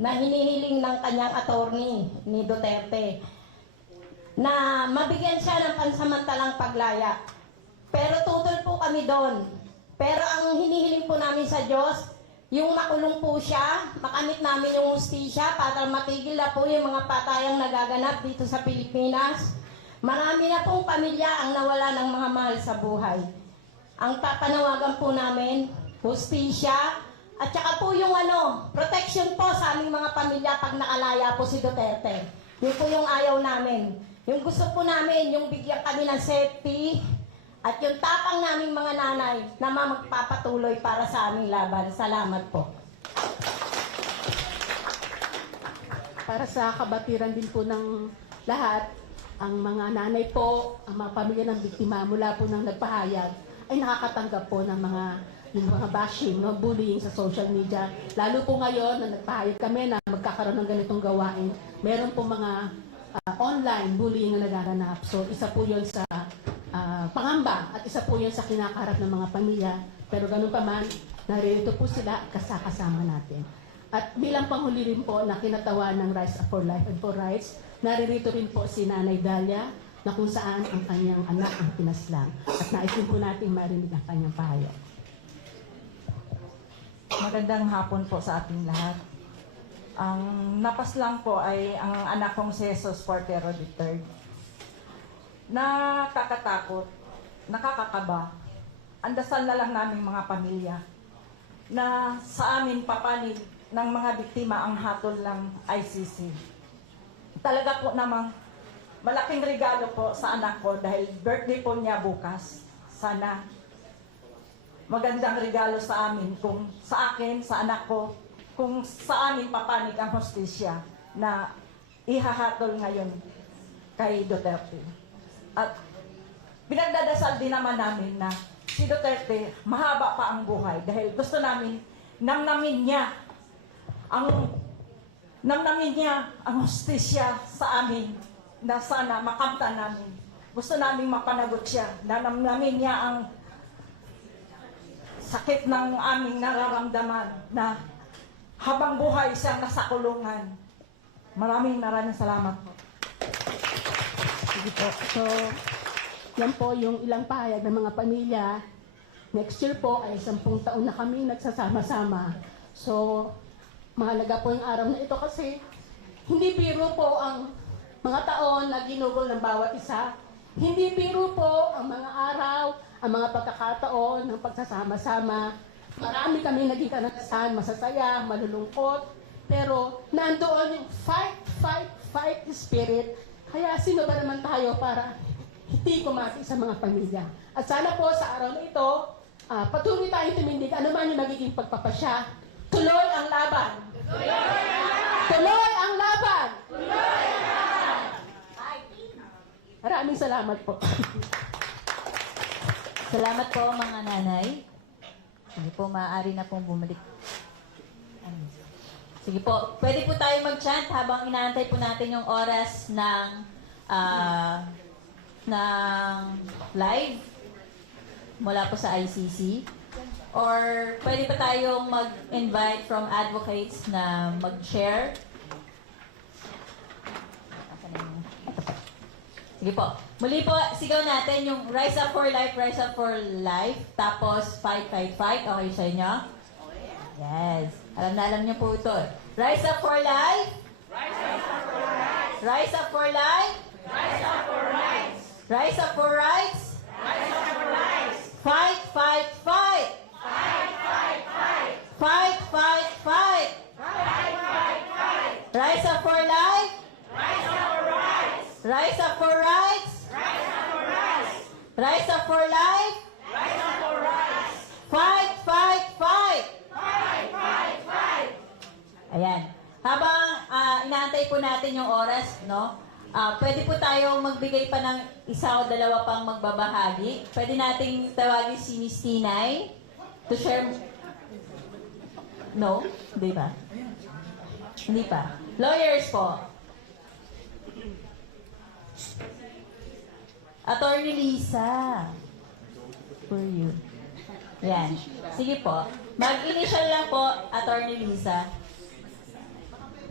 na hinihiling ng kanyang attorney ni Duterte na mabigyan siya ng pansamantalang paglaya. Pero tutol po kami doon. Pero ang hinihiling po namin sa Diyos, yung makulong po siya, makamit namin yung hustisya para matigil na po yung mga patayang nagaganap dito sa Pilipinas. Marami na pong pamilya ang nawala ng mga mahal sa buhay. Ang papanawagan po namin, hustisya, at saka po yung protection po sa aming mga pamilya pag nakalaya po si Duterte. Yun po yung ayaw namin. Yung gusto po namin, yung bigyan kami ng safety, at yung tapang naming mga nanay na magpapatuloy para sa aming laban. Salamat po. Para sa kabatiran din po ng lahat, ang mga nanay po, ang mga pamilya ng biktima mula po ng nagpahayag ay nakakatanggap po ng yung mga bashing, bullying sa social media. Lalo po ngayon na nagpahayag kami na magkakaroon ng ganitong gawain, meron po mga online bullying na nagaganap. So isa po yun sa pangamba at isa po yun sa kinakaharap ng mga pamilya. Pero ganun pa man, naririto po sila kasama natin. At bilang panghuli rin po na kinatawa ng Rise Up for Life and for Rights, naririto rin po si Nanay Dalia na kung saan ang kanyang anak ang pinaslang. At nais din po natin marinig ang kanyang pahayag. Magandang hapon po sa ating lahat. Ang napaslang po ay ang anak kong si Jesus Portero III. Nakakatakot, nakakakaba. Ang dasal na lang naming mga pamilya na sa amin papanig ng mga biktima ang hatol ng ICC. Talaga po namang malaking regalo po sa anak ko dahil birthday po niya bukas. Sana magandang regalo sa amin kung sa akin, sa anak ko, kung sa amin papanig ang hustisya na ihahatol ngayon kay Duterte. At pinagdadasal din naman namin na si Duterte mahaba pa ang buhay dahil gusto namin namnamin niya ang hustisya sa amin na sana makamtan namin. Gusto namin mapanagot siya, namnamin niya ang sakit ng aming nararamdaman na habang buhay siyang nasa kulungan. Maraming salamat po. Sige po. So, yan po yung ilang pahayag ng mga pamilya. Next year po ay 10 taon na kami nagsasama-sama. So, mahalaga po yung araw na ito kasi hindi biro po ang mga taon na ginugol ng bawat isa. Hindi biro po ang mga araw, ang mga pagkakataon ng pagsasama-sama. Marami kami naging karanasan, masasaya, malulungkot. Pero nandoon yung fight spirit. Kaya sino ba naman tayo para hindi kumati sa mga pamilya? At sana po sa araw na ito, patuloy tayong tumindig. Ano man yung magiging pagpapasya, tuloy ang laban! Tuloy ang laban! Tuloy ang laban! Tuloy ang laban! Maraming salamat po. Salamat po mga nanay. Sige po, maaari na pong bumalik. Sige po, pwede po tayo mag-chant habang inaantay po natin yung oras ng live mula po sa ICC. Or pwede pa tayong mag-invite from advocates na mag-share. Sige po. Muli po, sigaw natin yung Rise Up for Life, Rise Up for Life. Tapos, Fight, Fight, Fight. Okay sa inyo? Yes. Alam niyo po ito. Rise Up for Life. Rise Up for Life. Rise Up for Life. Rise Up for Rights. Rise Up for Rights. Rise Up for Rights. Fight, Fight, Fight. Fight, Fight, Fight. Fight, Fight, Fight. Fight, Fight, Fight. Rise Up for Life. Rise Up for Rights. Rise Up for Rights. Rise Up for Rights. Rise Up for Life. Rise Up for Rights. Fight, Fight, Fight. Fight, Fight, Fight. Ayan. Habang inaantay po natin yung oras, no? Pwede po tayong magbigay pa ng isa o dalawa pang magbabahagi. Pwede nating tawagin si Miss Tinay to share. No? Hindi ba? Hindi pa. Lawyers po. Attorney Lisa. For you. Yan. Sige po. Mag-initial lang po, Attorney Lisa.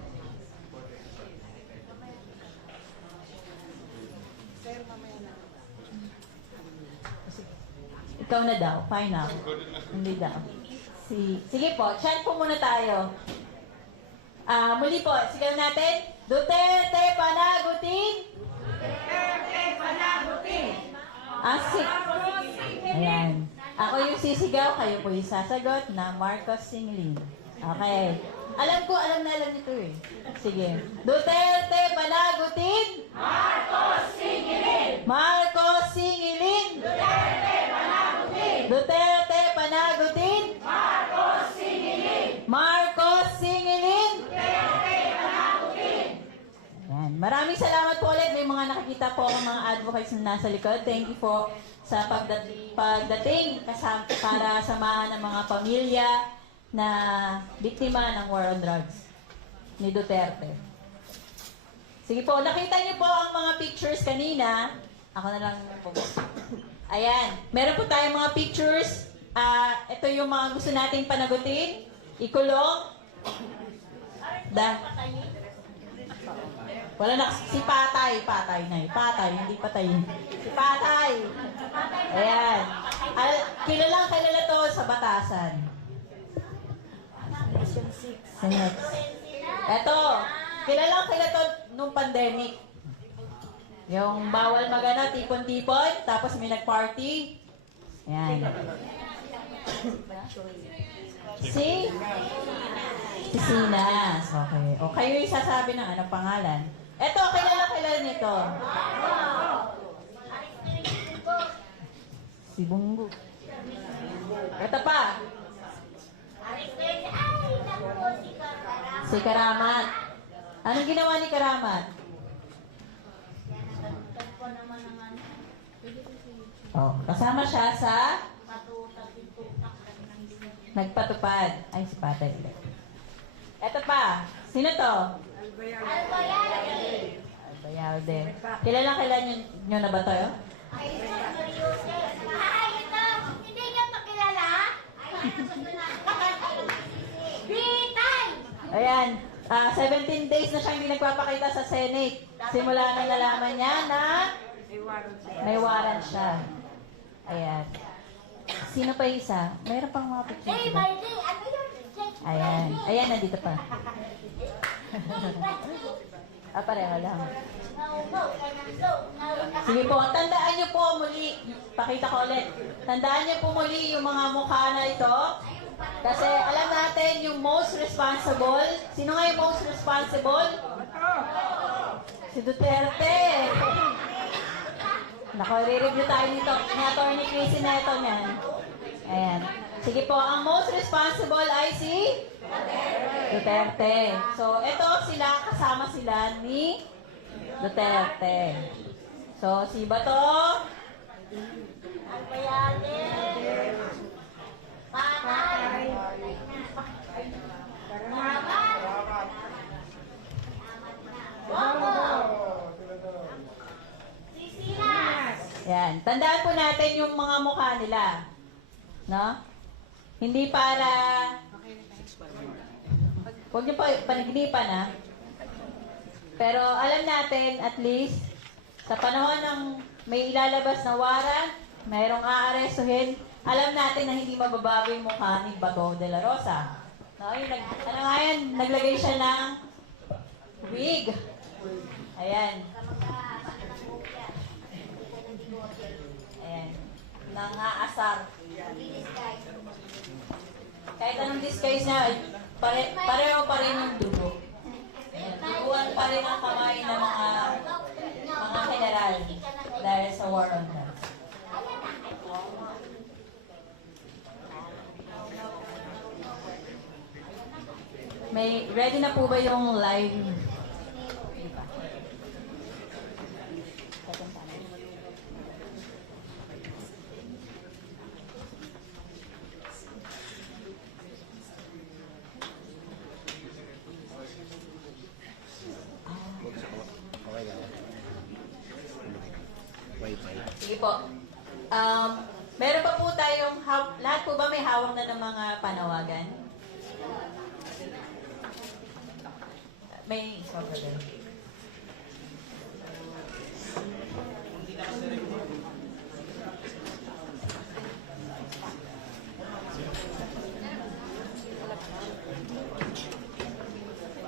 Ikaw na daw, final. Hindi daw. Sige po, chant po muna tayo. Muli po, sigaw natin. Duterte panagutin! Duterte panagutin! Ayan. Ako yung sisigaw, kayo po yung sasagot na Marcos Singling. Okay. Alam na alam nito eh. Sige. Duterte panagutin! Marcos Singling! Marcos Singling! Duterte panagutin! Duterte panagutin! Marcos Singling! Marcos Singling! Duterte panagutin! Ayan. Maraming salamat po ulit. May mga nakikita po ang mga advocates na nasa likod. Thank you po sa pagdating para samahan ng mga pamilya na biktima ng war on drugs ni Duterte. Sige po, nakita niyo po ang mga pictures kanina. Ako na lang po. Ayan, meron po tayong mga pictures. Ito yung mga gusto nating panagutin. Ikulong. Wala na, si Patay, hindi patayin. Si Patay. Ayan. Kilala to sa batasan. Next. Ito, kilala to nung pandemic. Yung bawal magana, tipon-tipon, tapos may nag-party. Ayan. Si Sinas. Okay. O kayo yung sasabi ng ano pangalan. Ito, kilala nito. Si Bungo. Ito pa. Si Karamat. Anong ginawa ni Karamat? Oh, kasama siya sa nagpatupad. Ay, si Patay ulit. Ito pa. Sino to? Albayalde. Kilala nyo na ba to? Hindi niya makilala? Ayan. 17 days na siya hindi nagpapakita sa Senate. Simula nang nalaman niya na may warrant siya. Ayan. Sino pa isa? Mayroon pang mga picture. Diba? Ayan. Ayan, nandito pa. Pareho lang. Sige po, tandaan niyo po muli. Pakita ko ulit. Tandaan niyo po muli yung mga mukha na ito. Kasi alam natin yung most responsible. Sino nga yung most responsible? Si Duterte. Nako, re-review tayo nito. Ni Atty. Chrissy Neto niyan. Ayan. Sige po, ang most responsible ay si Duterte. So, ito sila, kasama sila ni Duterte. So, si Bato, Albayalde. Patay. yan. Tandaan po natin yung mga mukha nila. No? Hindi para... Huwag niyo pa panaginipan, ha? Pero alam natin, at least, sa panahon ng may ilalabas na warrant, mayroong aarestuhin, alam natin na hindi mababago yung mukha ni Bato de la Rosa. No? Yung naglagay siya ng wig. Ayan. Ayan. Nang-aasar. Kahit anong disguise niya, pareho pa rin yung dugo. Duguan pa rin ang kamay ng mga general dahil sa war on drugs. May ready na po ba yung live? Sige po. Meron pa po tayong, lahat po ba may hawak na ng mga panawagan? May isa pa din.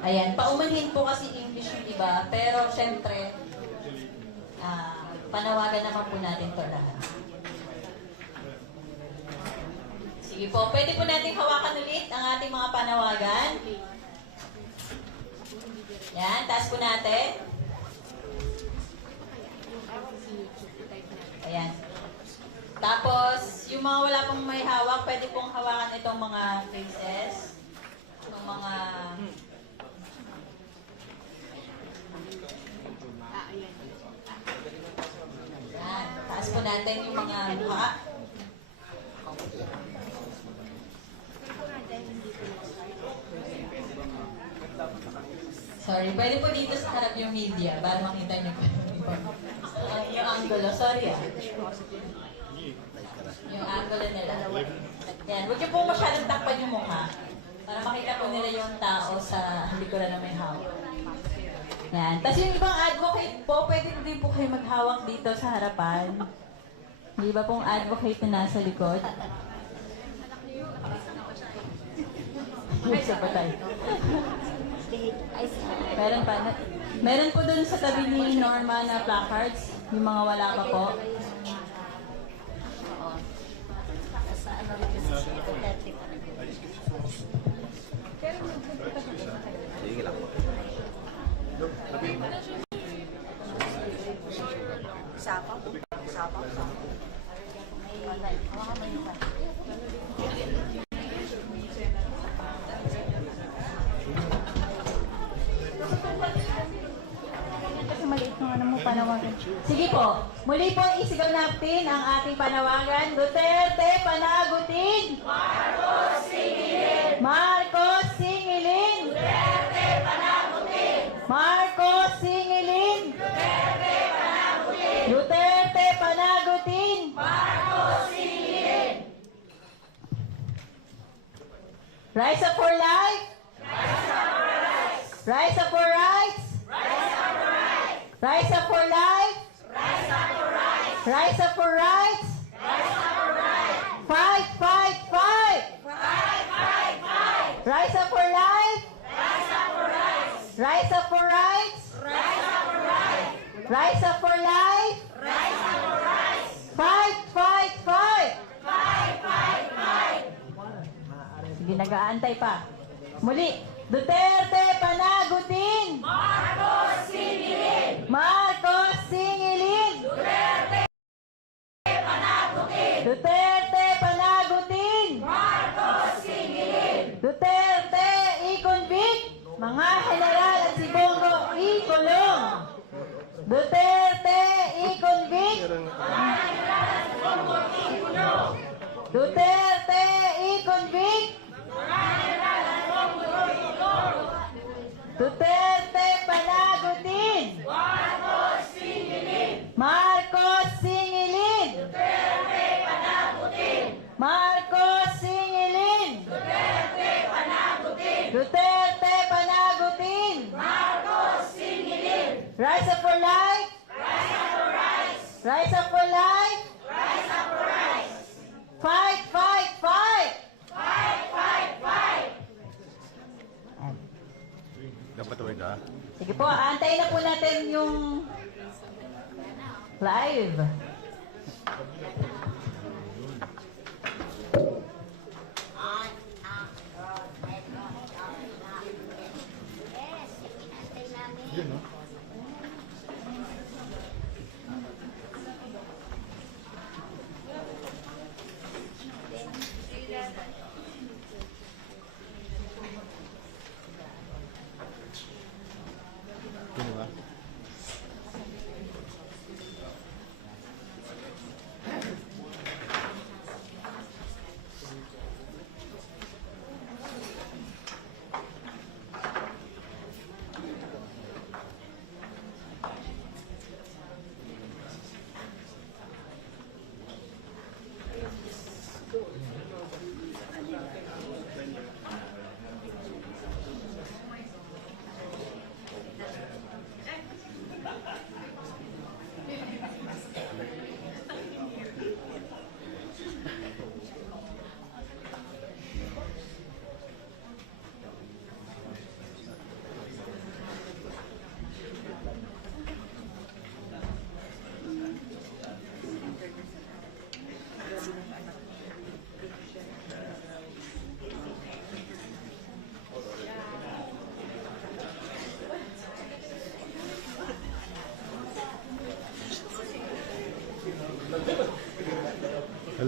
Ayan, paumanhin po kasi English yung iba, pero syempre, panawagan naman po natin to lahat. Sige po, pwede po natin hawakan ulit ang ating mga panawagan. Yan, taas po natin. Ayan. Tapos, yung mga wala pong may hawak, pwede pong hawakan itong mga faces. Yung mga... Yan. Taas po natin yung mga mukha. Sorry, pwede po dito sa harap yung media para makita niyo po yung angulo. Sorry yung angulo nila. Yan, huwag niyo po masyadong takpan yung mukha para makita po nila yung tao sa likuran na may hawak. Yan. Tapos yung ibang advocate po, pwede rin po kayo maghawak dito sa harapan. Yung iba pong advocate na nasa likod. Sa patay. Meron pa. Meron po dun sa tabi ni Norma na placards. Yung mga wala pa po. Sige lang po. Sige po. Muli po isigaw natin ang ating panawagan. Duterte panagutin! Marcos singilin! Marcos singilin! Duterte panagutin! Marcos singilin! Duterte panagutin! Duterte panagutin! Marcos singilin! Rise up for life! Rise up for rights! Rise up for rights! Rise up for life! Rise up for rights! Rise up for rights! Rise up for rights! Fight, fight, fight! Fight, fight, fight! Rise up for life! Rise up for rights! Rise up for rights! Rise up for rights! Rise up for life! Rise up for rights! Fight, fight, fight! Fight, fight, fight! Sige, nag-aantay pa. Muli, Duterte panagutin! Marcos singilin! Marcos singilin! Duterte panagutin! Duterte panagutin! Marcos singilin! Duterte i-convict! Mga general at si Bongo i-kulong! Duterte i-convict! Mga general at si Bongo i-kulong! Duterte i-convict! Duterte panagutin! Marcos singilin! Marcos singilin! Duterte panagutin! Marcos singilin! Duterte panagutin! Duterte panagutin! Marcos singilin! Rise up for life! Rise up for rights! Rise up for life! Rise up for rights! Fight, fight, fight! Fight, fight, fight! Dapat tuloy ka. Sige po, antayin na po natin yung live. Yun, no? Yun, ba?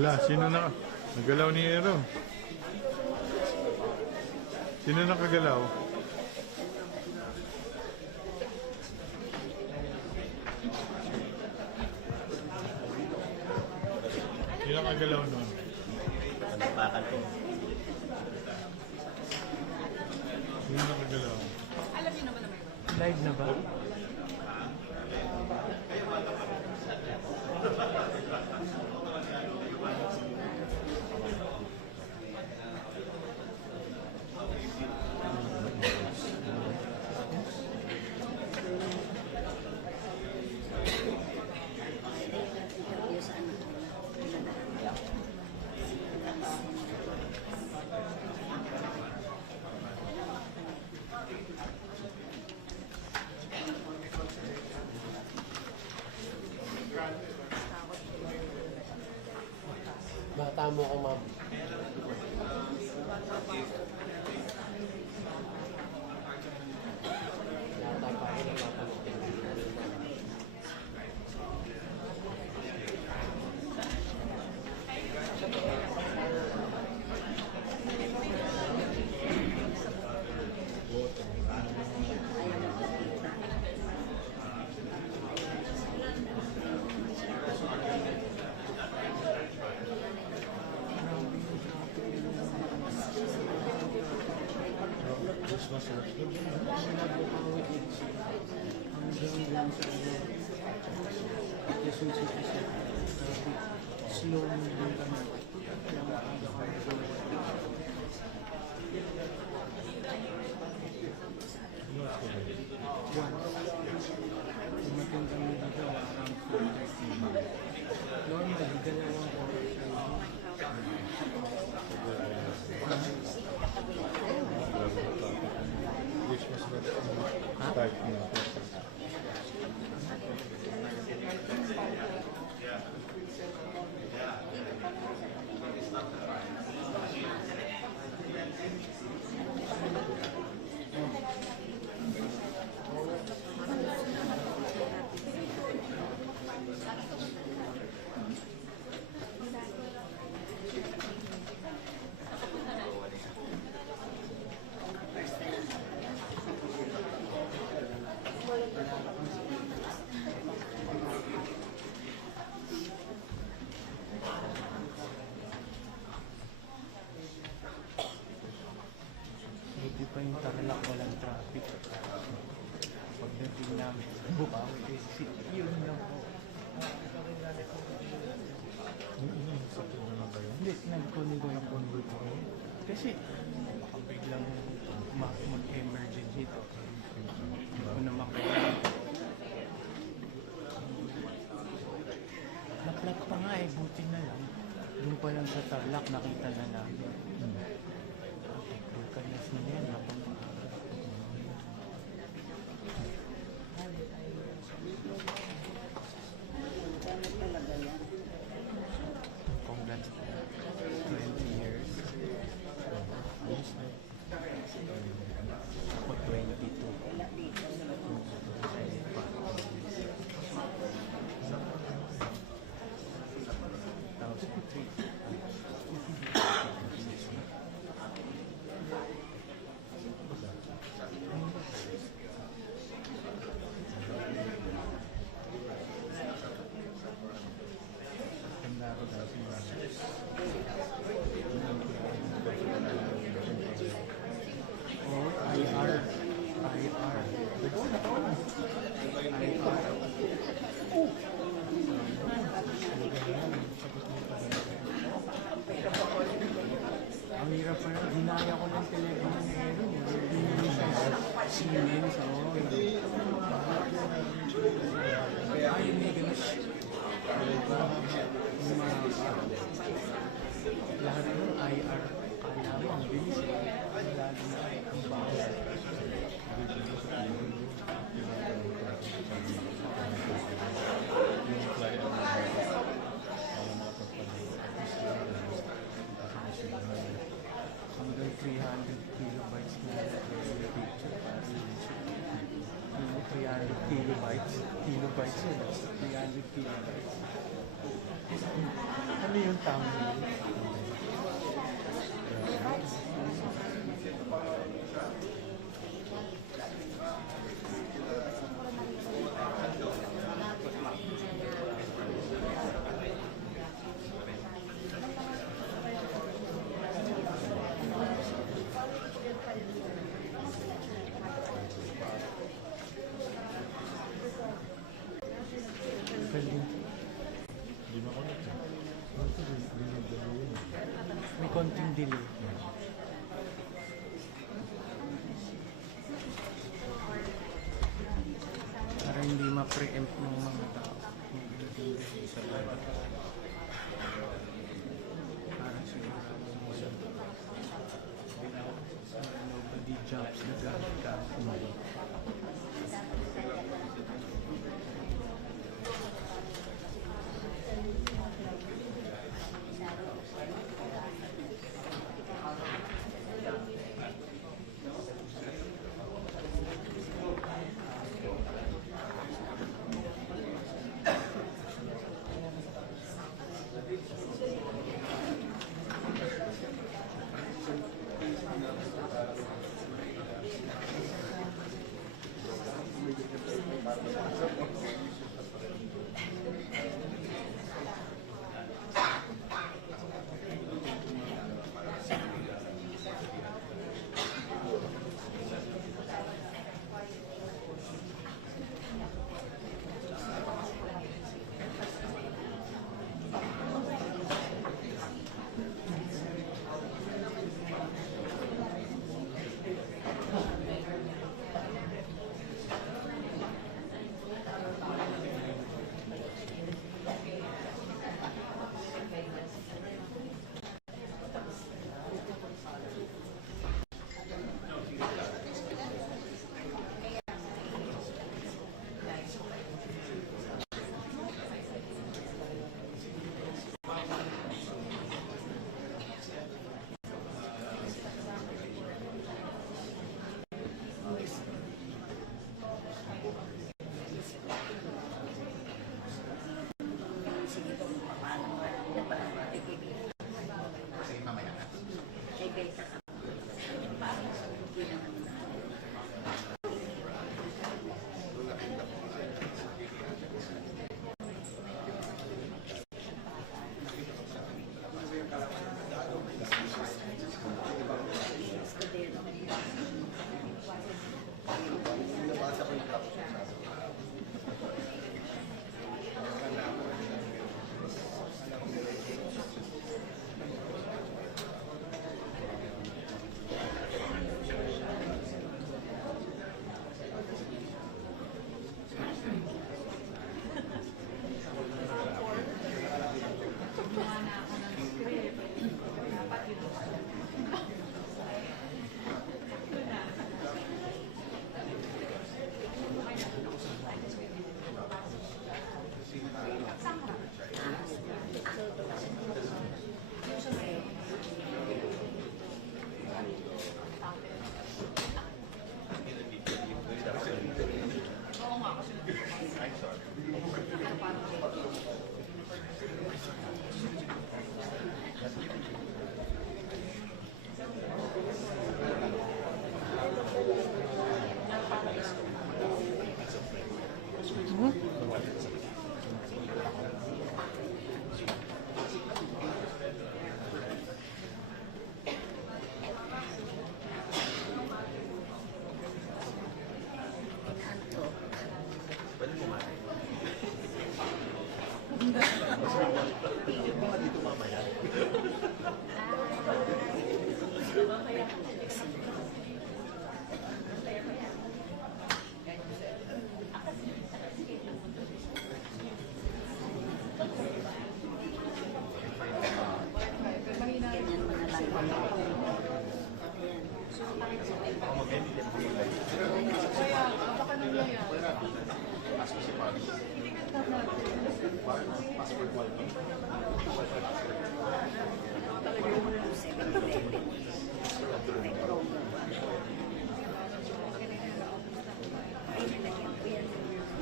Wala, sino na? Nagalaw ni Ero. Sino nakagalaw? Sino nakagalaw nun? Nagpakan po. Sino nakagalaw? Live na ba? Bata mo ko, ma'am. Yata pa ako nagpapalito. Quezon City siya. Slow mo din kami. Kaya maaga kami. Dumating kami dito around 4:30. Normally, dalawang oras. Start na. Hindi pa yung Tarlac walang traffic. Pagdating namin sa Bukawi City, yun lang po. Hindi, nag-convoy po. Kasi baka biglang mag-emergency ito. Hindi ko naman kaya. Naplat pa nga eh, buti na lang. Doon pa lang sa Tarlac, nakita na namin. Kanyas na yan, habang congrats 20 years. Ako 22. Ang hirap pa rin. Dinaya ko ng telepono ni Aaron. Hindi siya Siemens. Ay, may ganun. Lahat ng IR. Alam, ang bilis. Lalo na ang bawal. Hanggang 300 kilobytes na picture para yung 300 kilobytes. Kilobytes yun. 300 kilobytes. Ano yung thumbnail? Hindi makulit. May konting delay. Para hindi ma-preempt ng mga tao. Sa loob. Para sigurado nobody jumps the gun.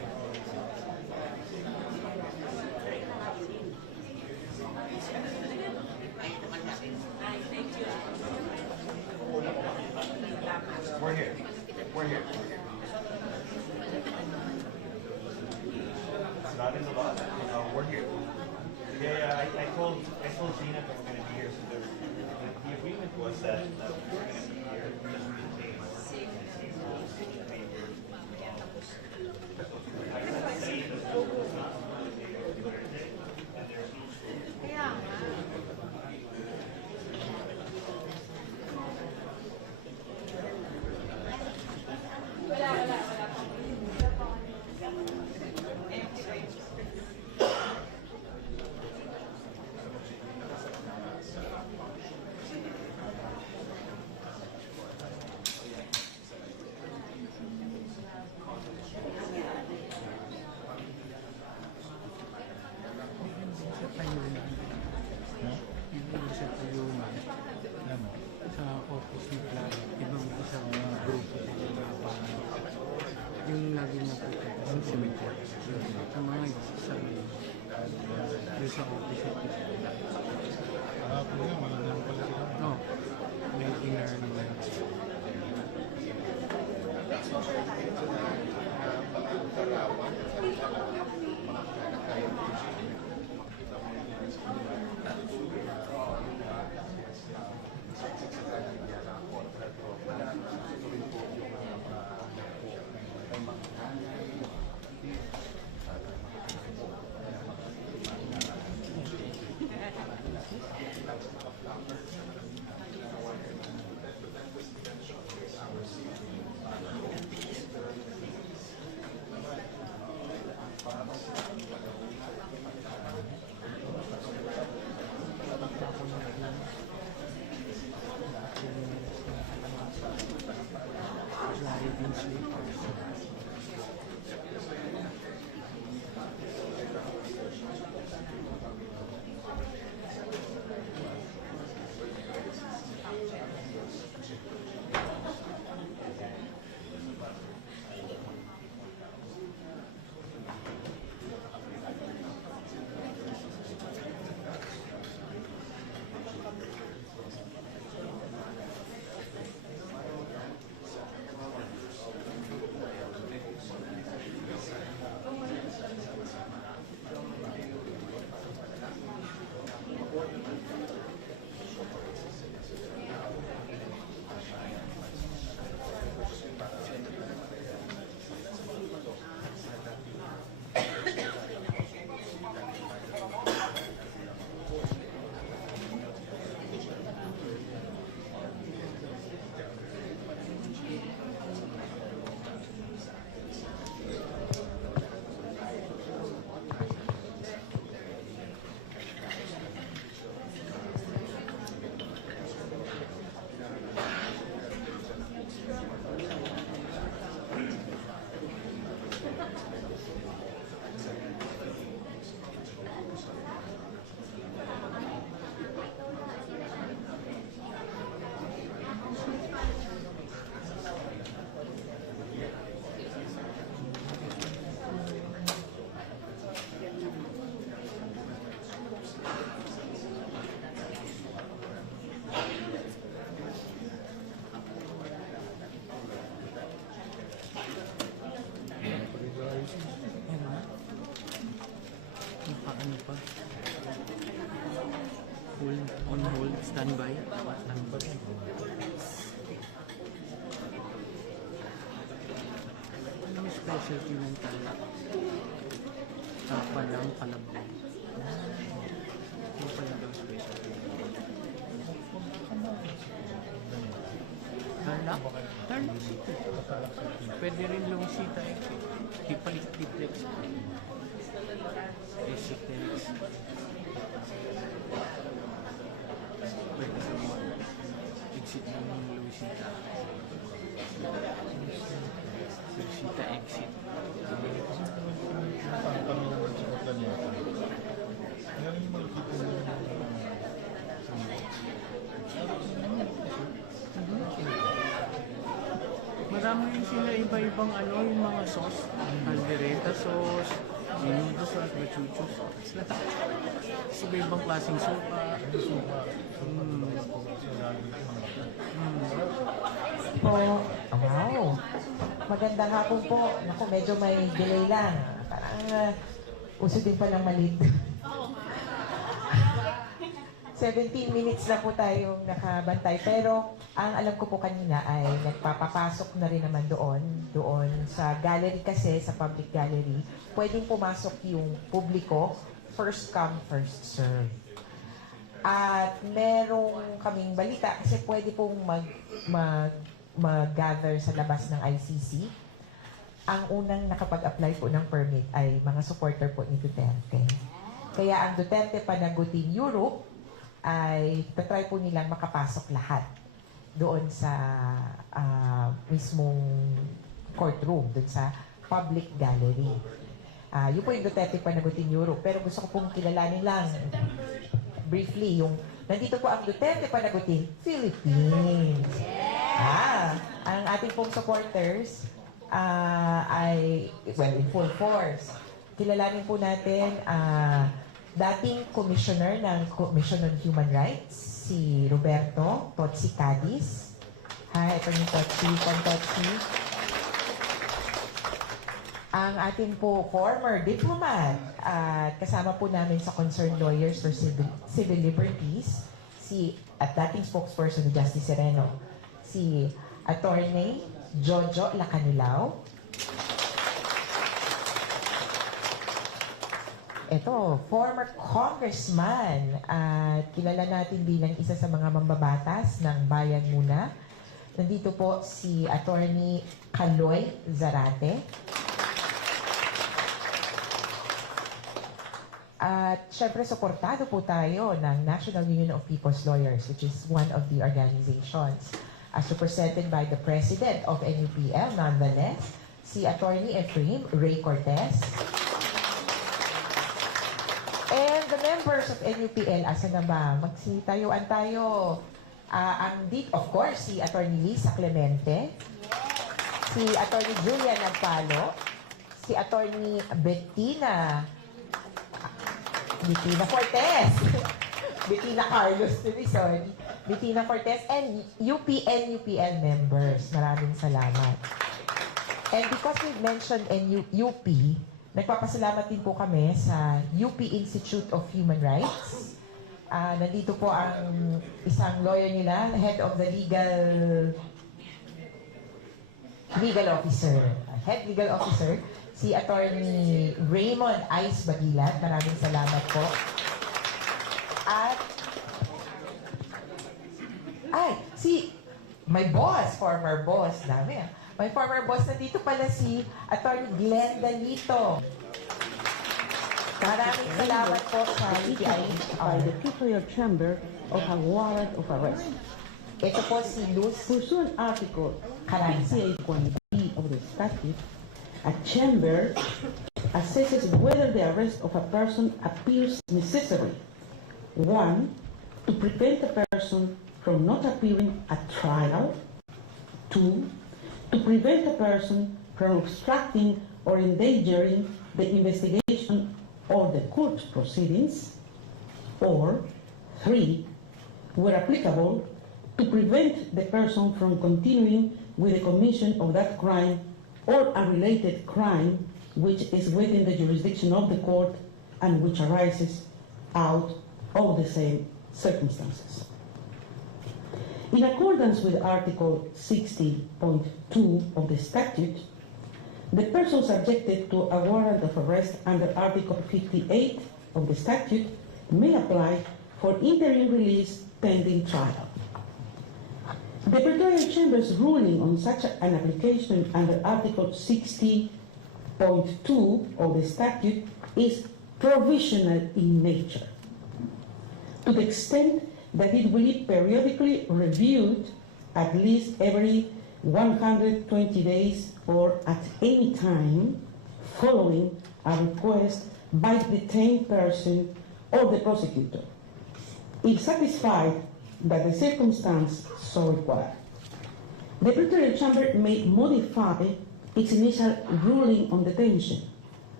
Not in the law. We're here. Yeah, I told Zena that we're going to be here. So the agreement was that we're going to be here just to maintain sa office ni Clara, ibang isang grupo yung lagi na pupunta sa cemetery. Sa mga isa yung sa office ni Clara. No, may dinner nila. Ano pa? On hold, standby. Anong specialty ng talak? Tapa lang, kalabog. Ano pala daw specialty? Talak? Talak sito. Pwede rin long sita eh. Tipalik-tiplex. Resistance. Pwede sa mga exit ng Luisita. Luisita exit. Marami rin sila iba-ibang ano, yung mga sauce. Caldereta sauce, Minutos at machuchos. Sa ibang klaseng suka. Po, wow. Magandang hapon po. Naku, medyo may delay lang. Parang uso din pa ng malit. 17 minutes na po tayong nakabantay. Pero ang alam ko po kanina ay nagpapapasok na rin naman doon sa gallery kasi, sa public gallery. Pwedeng pumasok yung publiko, first come, first serve. At merong kaming balita kasi pwede pong mag-gather sa labas ng ICC. Ang unang nakapag-apply po ng permit ay mga supporter po ni Duterte. Kaya ang Duterte Panagutin Europe ay tatry po nilang makapasok lahat doon sa mismong courtroom, doon sa public gallery. Yun po yung Duterte Panagutin Europe. Pero gusto ko pong kilalanin lang briefly yung nandito po ang Duterte Panagutin Philippines. Ang ating pong supporters ay in full force. Kilalanin po natin dating commissioner ng Commission on Human Rights, si Roberto Totsi Cadiz. Hi, Attorney Totsi, Totsi. Ang ating po former diplomat at kasama po namin sa Concerned Lawyers for Civil Liberties, at dating spokesperson ni Justice Sereno, si Attorney Jojo Lacanilao. Ito, former congressman at kilala natin bilang isa sa mga mambabatas ng Bayan Muna. Nandito po si Attorney Kaloy Zarate. At syempre, suportado po tayo ng National Union of People's Lawyers, which is one of the organizations. As represented by the President of NUPL, nonetheless, si Attorney Efraim Ray Cortez. And the members of NUPL, asa na ba? Magsitayuan tayo. Of course, si Attorney Lisa Clemente, si Attorney Julia Nagpalo, si Attorney Bettina Cortez, Bettina Carlos, sorry, Bettina Cortez, and NUPL members. Maraming salamat. And because we've mentioned UP, nagpapasalamat din po kami sa UP Institute of Human Rights. Nandito po ang isang lawyer nila, head of the legal officer, head legal officer, si Attorney Raymond Ice Bagilan. Maraming salamat po. At my boss, former boss, dami my former boss, nandito pala si Attorney Glenda Lito. Maraming salamat po sa UPI. By the Tutorial Chamber of a warrant of arrest. Ito po si Luz Pursuant Article Caranza. 68.b of the statute, a chamber assesses whether the arrest of a person appears necessary. 1. To prevent a person from not appearing at trial. 2. To prevent a person from obstructing or endangering the investigation or the court proceedings. Or 3. Where applicable, to prevent the person from continuing with the commission of that crime or a related crime which is within the jurisdiction of the court and which arises out of the same circumstances. In accordance with Article 60.2 of the statute, the person subjected to a warrant of arrest under Article 58 of the statute may apply for interim release pending trial. The Pretorial Chamber's ruling on such an application under Article 60.2 of the statute is provisional in nature, to the extent that it will be periodically reviewed at least every 120 days or at any time following a request by the detained person or the prosecutor, if satisfied that the circumstance so requires. The Pretorial Chamber may modify its initial ruling on detention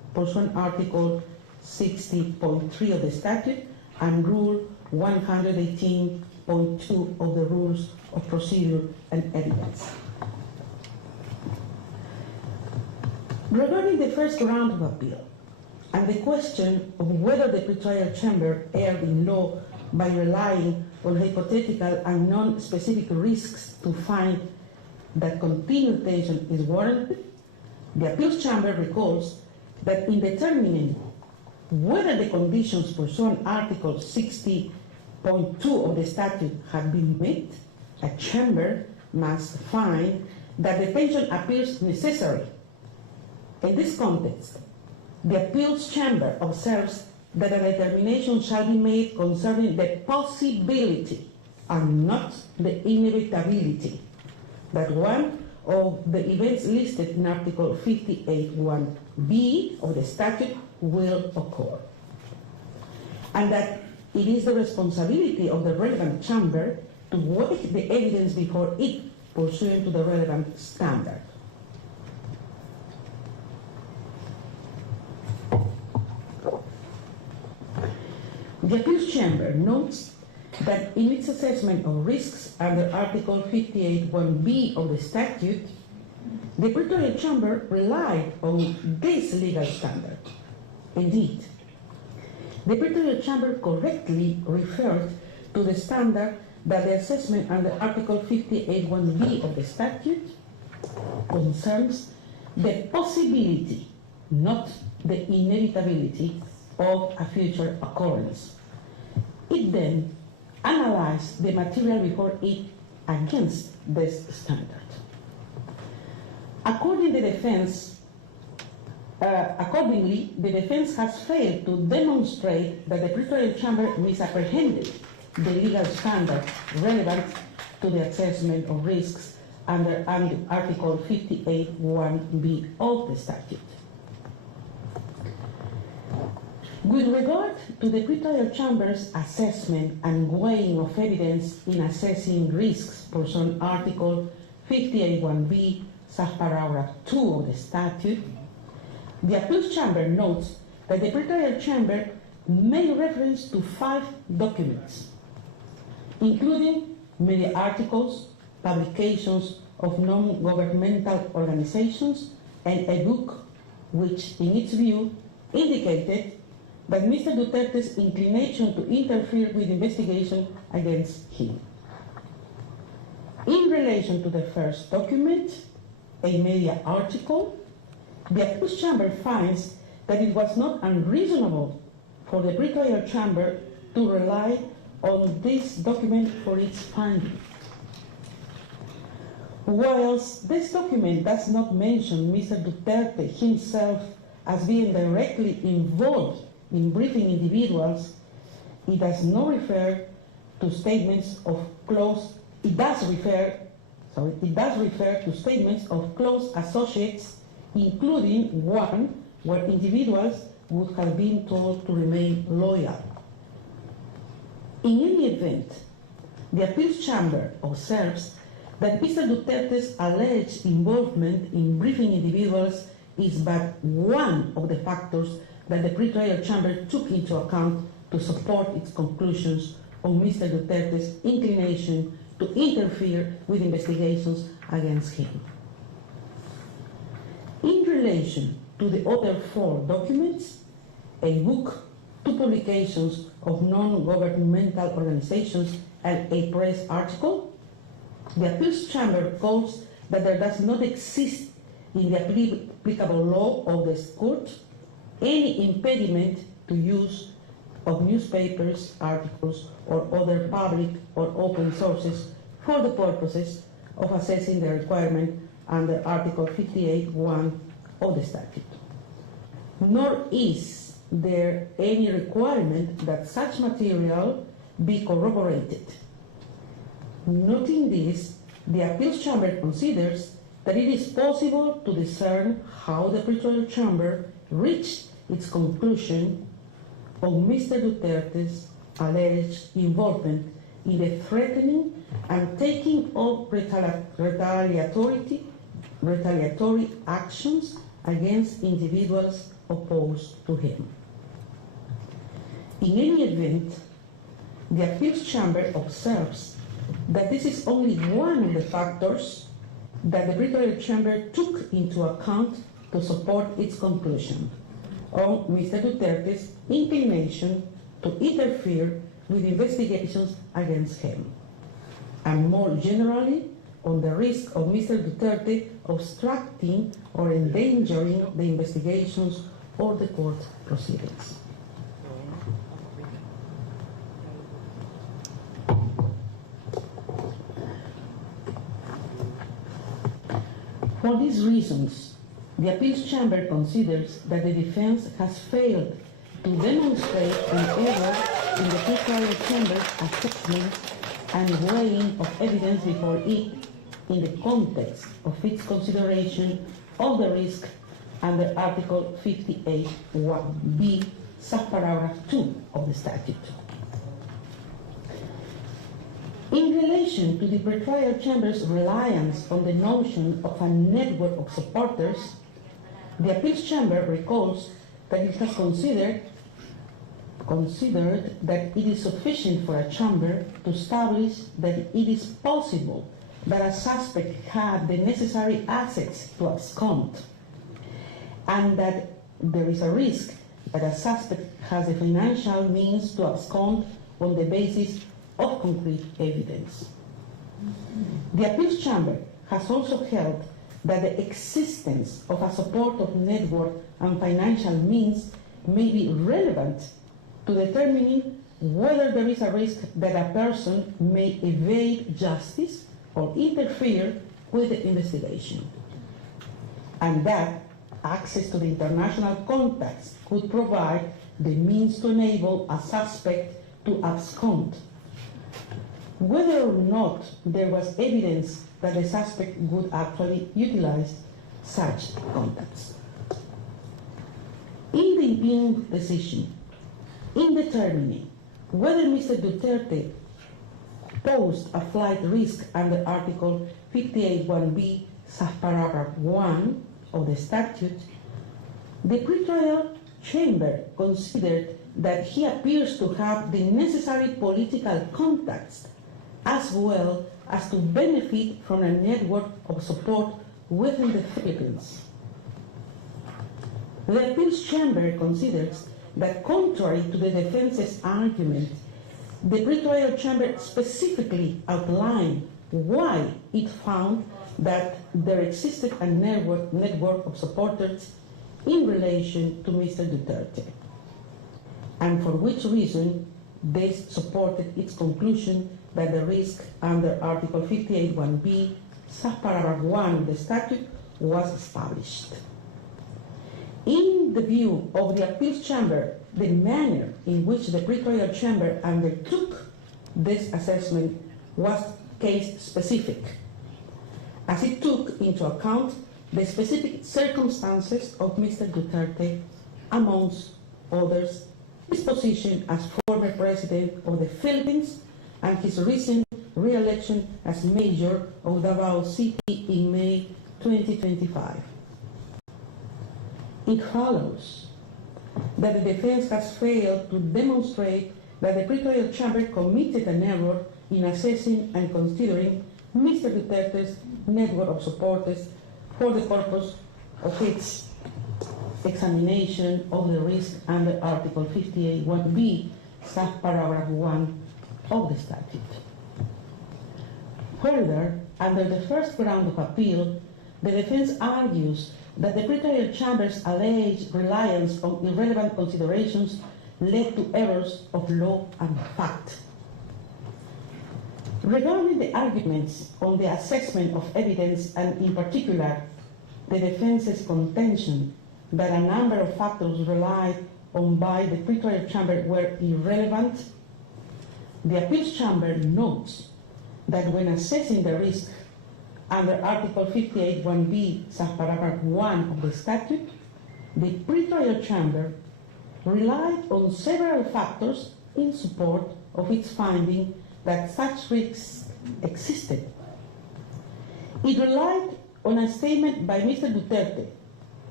pursuant Article 60.3 of the statute and Rule 118.2 of the Rules of Procedure and Evidence. Regarding the first round of appeal and the question of whether the pretrial chamber erred in law by relying on hypothetical and non-specific risks to find that continued detention is warranted, the appeals chamber recalls that in determining whether the conditions pursuant Article 60.2 of the statute have been met, a chamber must find that detention appears necessary. In this context, the appeals chamber observes that a determination shall be made concerning the possibility and not the inevitability that one of the events listed in Article 58(1)(b of the statute will occur, and that it is the responsibility of the relevant chamber to weigh the evidence before it pursuant to the relevant standard. The appeals chamber notes that in its assessment of risks under Article 58(1)(b of the statute, the pretorial chamber relied on this legal standard. Indeed, the pretorial chamber correctly referred to the standard that the assessment under Article 58(1)(b of the statute concerns the possibility, not the inevitability, of a future occurrence. It then analyzed the material before it against this standard. Accordingly, the defense has failed to demonstrate that the pretorial chamber misapprehended the legal standard relevant to the assessment of risks under Article 58(1)(b of the statute. With regard to the pretorial chamber's assessment and weighing of evidence in assessing risks pursuant Article 58(1)(b, subparagraph 2 of the statute, the appeals chamber notes that the pretorial chamber made reference to 5 documents, including media articles, publications of non-governmental organizations, and a book which, in its view, indicated that Mr. Duterte's inclination to interfere with investigation against him. In relation to the first document, a media article, the appeals chamber finds that it was not unreasonable for the pretorial chamber to rely on this document for its finding. Whilst this document does not mention Mr. Duterte himself as being directly involved in briefing individuals, it does not refer to statements of close, it does refer to statements of close associates, including one where individuals would have been told to remain loyal. In any event, the appeals chamber observes that Mr. Duterte's alleged involvement in briefing individuals is but one of the factors that the pretorial chamber took into account to support its conclusions on Mr. Duterte's inclination to interfere with investigations against him. In relation to the other 4 documents, a book, 2 publications of non-governmental organizations, and a press article, the appeals chamber calls that there does not exist in the applicable law of the court any impediment to use of newspapers, articles, or other public or open sources for the purposes of assessing the requirement under Article 58(1) of the statute. Nor is there any requirement that such material be corroborated. Noting this, the appeals chamber considers that it is possible to discern how the pretorial chamber reached its conclusion of Mr. Duterte's alleged involvement in the threatening and taking of retaliatory actions against individuals opposed to him. In any event, the Appeals Chamber observes that this is only one of the factors that the Pretorial Chamber took into account to support its conclusion on Mr. Duterte's inclination to interfere with investigations against him, and more generally on the risk of Mr. Duterte obstructing or endangering the investigations or the court proceedings. For these reasons, the Appeals Chamber considers that the defense has failed to demonstrate an error in the Pretrial Chamber's assessment and weighing of evidence before it in the context of its consideration of the risk under Article 58(1)(b), subparagraph 2 of the statute. In relation to the Pretrial Chamber's reliance on the notion of a network of supporters, the Appeals Chamber recalls that it has considered that it is sufficient for a chamber to establish that it is possible that a suspect had the necessary assets to abscond, and that there is a risk that a suspect has the financial means to abscond on the basis of concrete evidence. The Appeals Chamber has also held that the existence of a supportive network and financial means may be relevant to determining whether there is a risk that a person may evade justice or interfere with the investigation, and that access to the international contacts could provide the means to enable a suspect to abscond, whether or not there was evidence that the suspect would actually utilize such contacts. In the opinion decision, in determining whether Mr. Duterte posed a flight risk under Article 58(1)(b), subparagraph 1 of the statute, the Pretrial Chamber considered that he appears to have the necessary political contacts as well as to benefit from a network of support within the Philippines. The Appeals Chamber considers that contrary to the defense's argument, the Pretrial Chamber specifically outlined why it found that there existed a network of supporters in relation to Mr. Duterte, and for which reason they supported its conclusion that the risk under Article 58(1)(b), subparagraph 1 of the statute was established. In the view of the Appeals Chamber, the manner in which the Pretrial Chamber undertook this assessment was case-specific, as it took into account the specific circumstances of Mr. Duterte, amongst others, his position as former President of the Philippines and his recent re-election as Mayor of Davao City in May 2025. It follows that the defense has failed to demonstrate that the Pretrial Chamber committed an error in assessing and considering Mr. Duterte's network of supporters for the purpose of its examination of the risk under Article 58(1)(b), subparagraph 1 of the statute. Further, under the first ground of appeal, the defense argues that the Pretrial Chamber's alleged reliance on irrelevant considerations led to errors of law and fact. Regarding the arguments on the assessment of evidence, and in particular the defense's contention that a number of factors relied on by the Pretrial Chamber were irrelevant, the Appeals Chamber notes that when assessing the risk under Article 58(1)(b), subparagraph 1 of the statute, the Pretrial Chamber relied on several factors in support of its finding that such risks existed. It relied on a statement by Mr. Duterte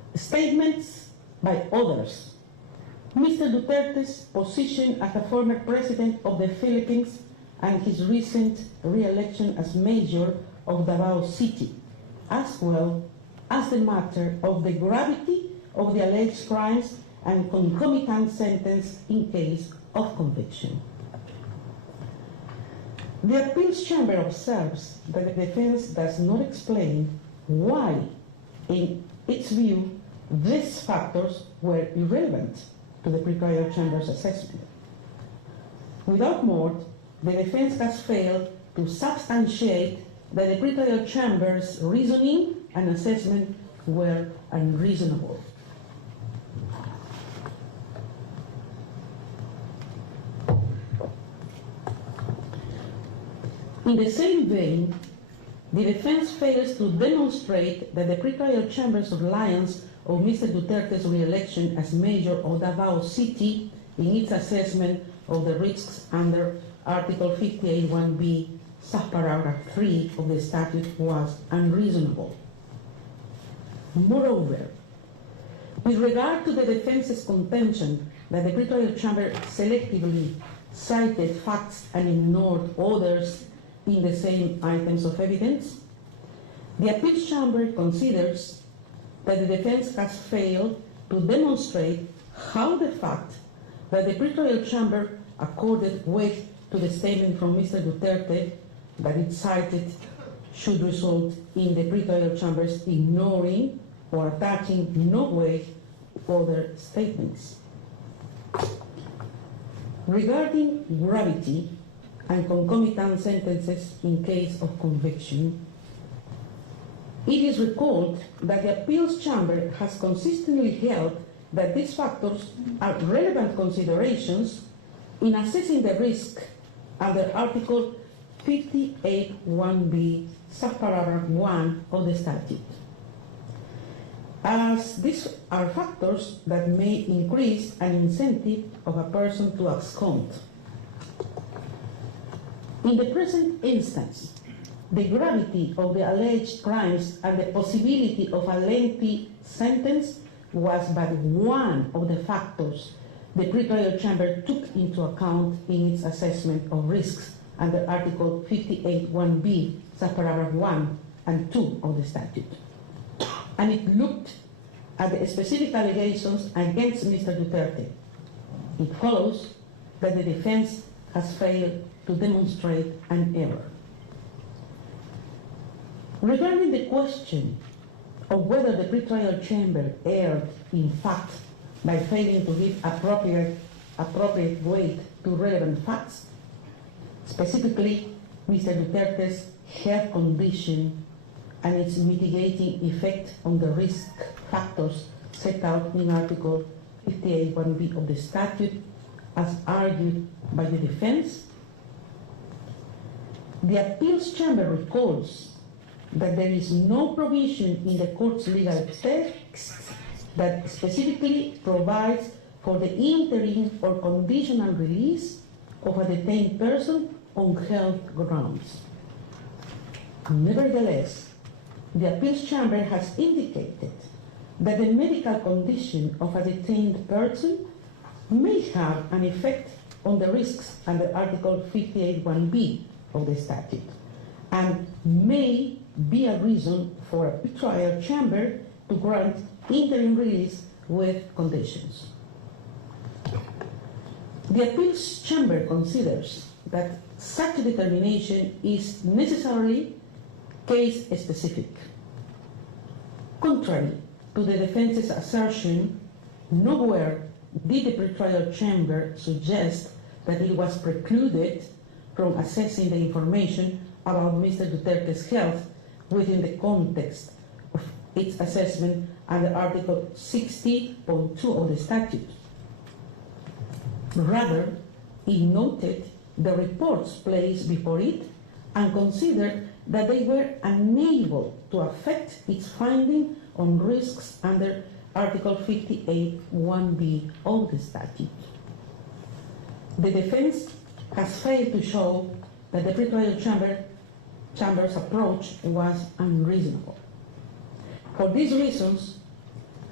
Statements by others. Mr. Duterte's position as the former president of the Philippines and his recent re-election as mayor of Davao City, as well as the matter of the gravity of the alleged crimes and concomitant sentence in case of conviction. The appeals chamber observes that the defense does not explain why, in its view, these factors were irrelevant to the pretrial chamber's assessment. Without more, the defense has failed to substantiate that the pretrial chamber's reasoning and assessment were unreasonable. In the same vein, the defense fails to demonstrate that the pretrial chamber's reliance on Mr. Duterte's re-election as mayor of Davao City in its assessment of the risks under Article 58(1)(b), subparagraph 3 of the statute was unreasonable. Moreover, with regard to the defense's contention that the pretrial chamber selectively cited facts and ignored others in the same items of evidence, the appeals chamber considers that the defense has failed to demonstrate how the fact that the pretrial chamber accorded weight to the statement from Mr. Duterte that it cited should result in the pretrial chambers ignoring or attaching no weight to other statements. Regarding gravity and concomitant sentences in case of conviction, it is recalled that the appeals chamber has consistently held that these factors are relevant considerations in assessing the risk under Article 58(1)(b), subparagraph 1 of the statute, as these are factors that may increase an incentive of a person to abscond. In the present instance, the gravity of the alleged crimes and the possibility of a lengthy sentence was but one of the factors the pretrial chamber took into account in its assessment of risks under Article 58(1)(b), subparagraph 1 and 2 of the statute. And it looked at the specific allegations against Mr. Duterte. It follows that the defense has failed to demonstrate an error. Regarding the question of whether the pretrial chamber erred in fact by failing to give appropriate weight to relevant facts, specifically Mr. Duterte's health condition and its mitigating effect on the risk factors set out in Article 58(1)(b) of the statute as argued by the defense, the appeals chamber recalls that there is no provision in the court's legal text that specifically provides for the interim or conditional release of a detained person on health grounds. Nevertheless, the appeals chamber has indicated that the medical condition of a detained person may have an effect on the risks under Article 58(1)(b) of the statute and may be a reason for a pretrial chamber to grant interim release with conditions. The appeals chamber considers that such a determination is necessarily case-specific. Contrary to the defense's assertion, nowhere did the pretrial chamber suggest that it was precluded from assessing the information about Mr. Duterte's health within the context of its assessment under Article 60.2 of the statute. Rather, it noted the reports placed before it and considered that they were unable to affect its finding on risks under Article 58(1)(b) of the statute. The defense has failed to show that the pretrial chamber's approach was unreasonable. For these reasons,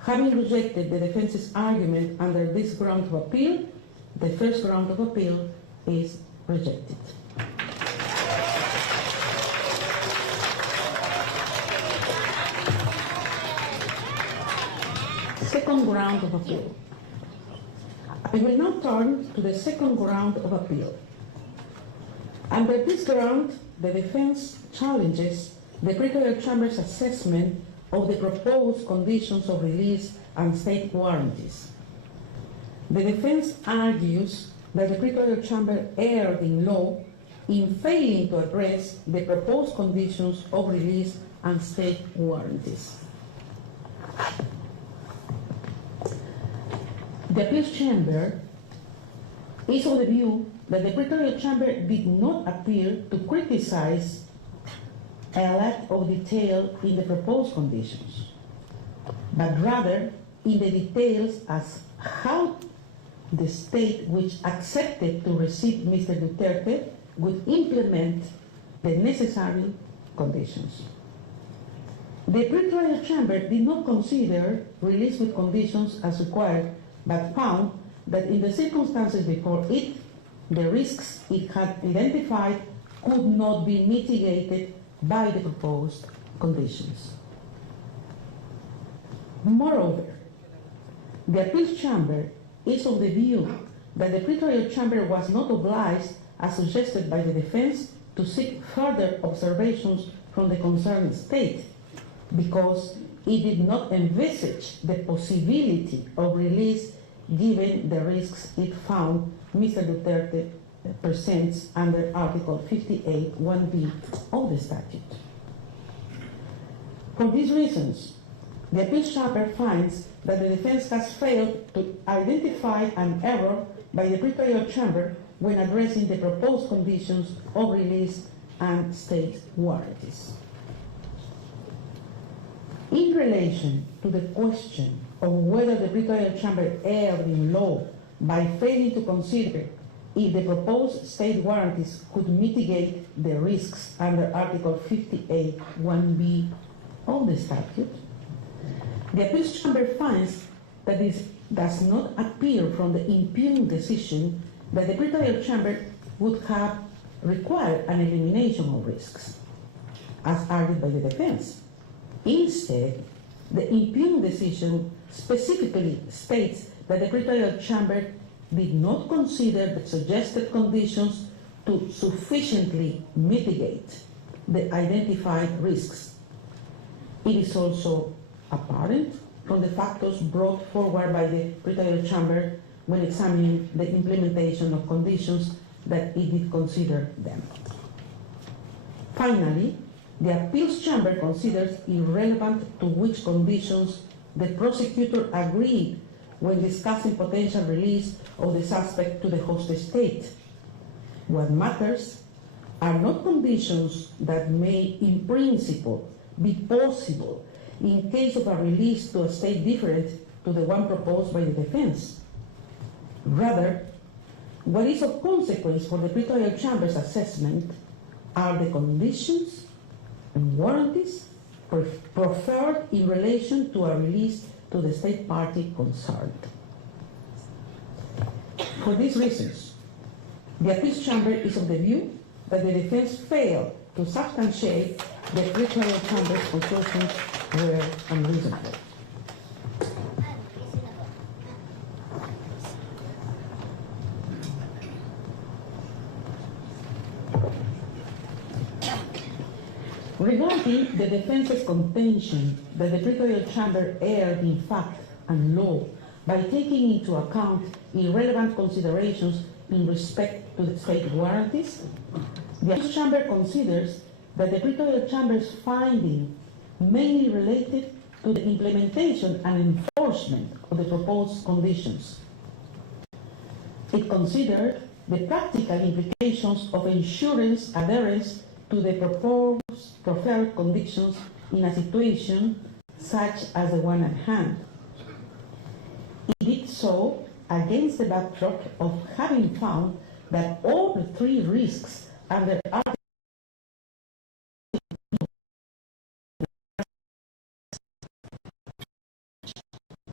Having rejected the defense's argument under this ground of appeal, the first ground of appeal is rejected. Second ground of appeal. I will now turn to the second ground of appeal. Under this ground, the defense challenges the Pretorial Chamber's assessment of the proposed conditions of release and state warranties. The defense argues that the Pretorial Chamber erred in law in failing to address the proposed conditions of release and state warranties. The Appeals Chamber is of the view that the Pretorial Chamber did not appear to criticize a lack of detail in the proposed conditions, but rather in the details as how the state which accepted to receive Mr. Duterte would implement the necessary conditions. The Pretorial Chamber did not consider release with conditions as required, but found that in the circumstances before it, the risks it had identified could not be mitigated by the proposed conditions. Moreover, the Appeals Chamber is of the view that the Pretorial Chamber was not obliged, as suggested by the defense, to seek further observations from the concerned state, because it did not envisage the possibility of release given the risks it found Mr. Duterte presents under Article 58, 1B of the statute. For these reasons, the Appeals Chamber finds that the defense has failed to identify an error by the Pretorial Chamber when addressing the proposed conditions of release and state warranties. In relation to the question of whether the Pretorial Chamber erred in law by failing to consider if the proposed state warranties could mitigate the risks under Article 58, 1B of the statute, the Appeals Chamber finds that this does not appear from the impugned decision that the Pretorial Chamber would have required an elimination of risks, as argued by the defense. Instead, the impugned decision specifically states that the Pretorial Chamber did not consider the suggested conditions to sufficiently mitigate the identified risks. It is also apparent from the factors brought forward by the Pretorial Chamber when examining the implementation of conditions that it did consider them. Finally, the Appeals Chamber considers irrelevant to which conditions the prosecutor agreed when discussing potential release of the suspect to the host state. What matters are not conditions that may, in principle, be possible in case of a release to a state different to the one proposed by the defense. Rather, what is of consequence for the Pretorial Chamber's assessment are the conditions and warranties preferred in relation to a release to the state party concerned. For these reasons, the Appeals Chamber is of the view that the defense failed to substantiate the Pretorial Chamber's conclusions were unreasonable. Regarding the defense's contention that the Pretorial Chamber erred in fact and law by taking into account irrelevant considerations in respect to the state warranties, the Appeals Chamber considers that the Pretorial Chamber's finding mainly related to the implementation and enforcement of the proposed conditions. It considered the practical implications of ensuring adherence to the proposed preferred conditions in a situation such as the one at hand. It did so against the backdrop of having found that all the three risks under Article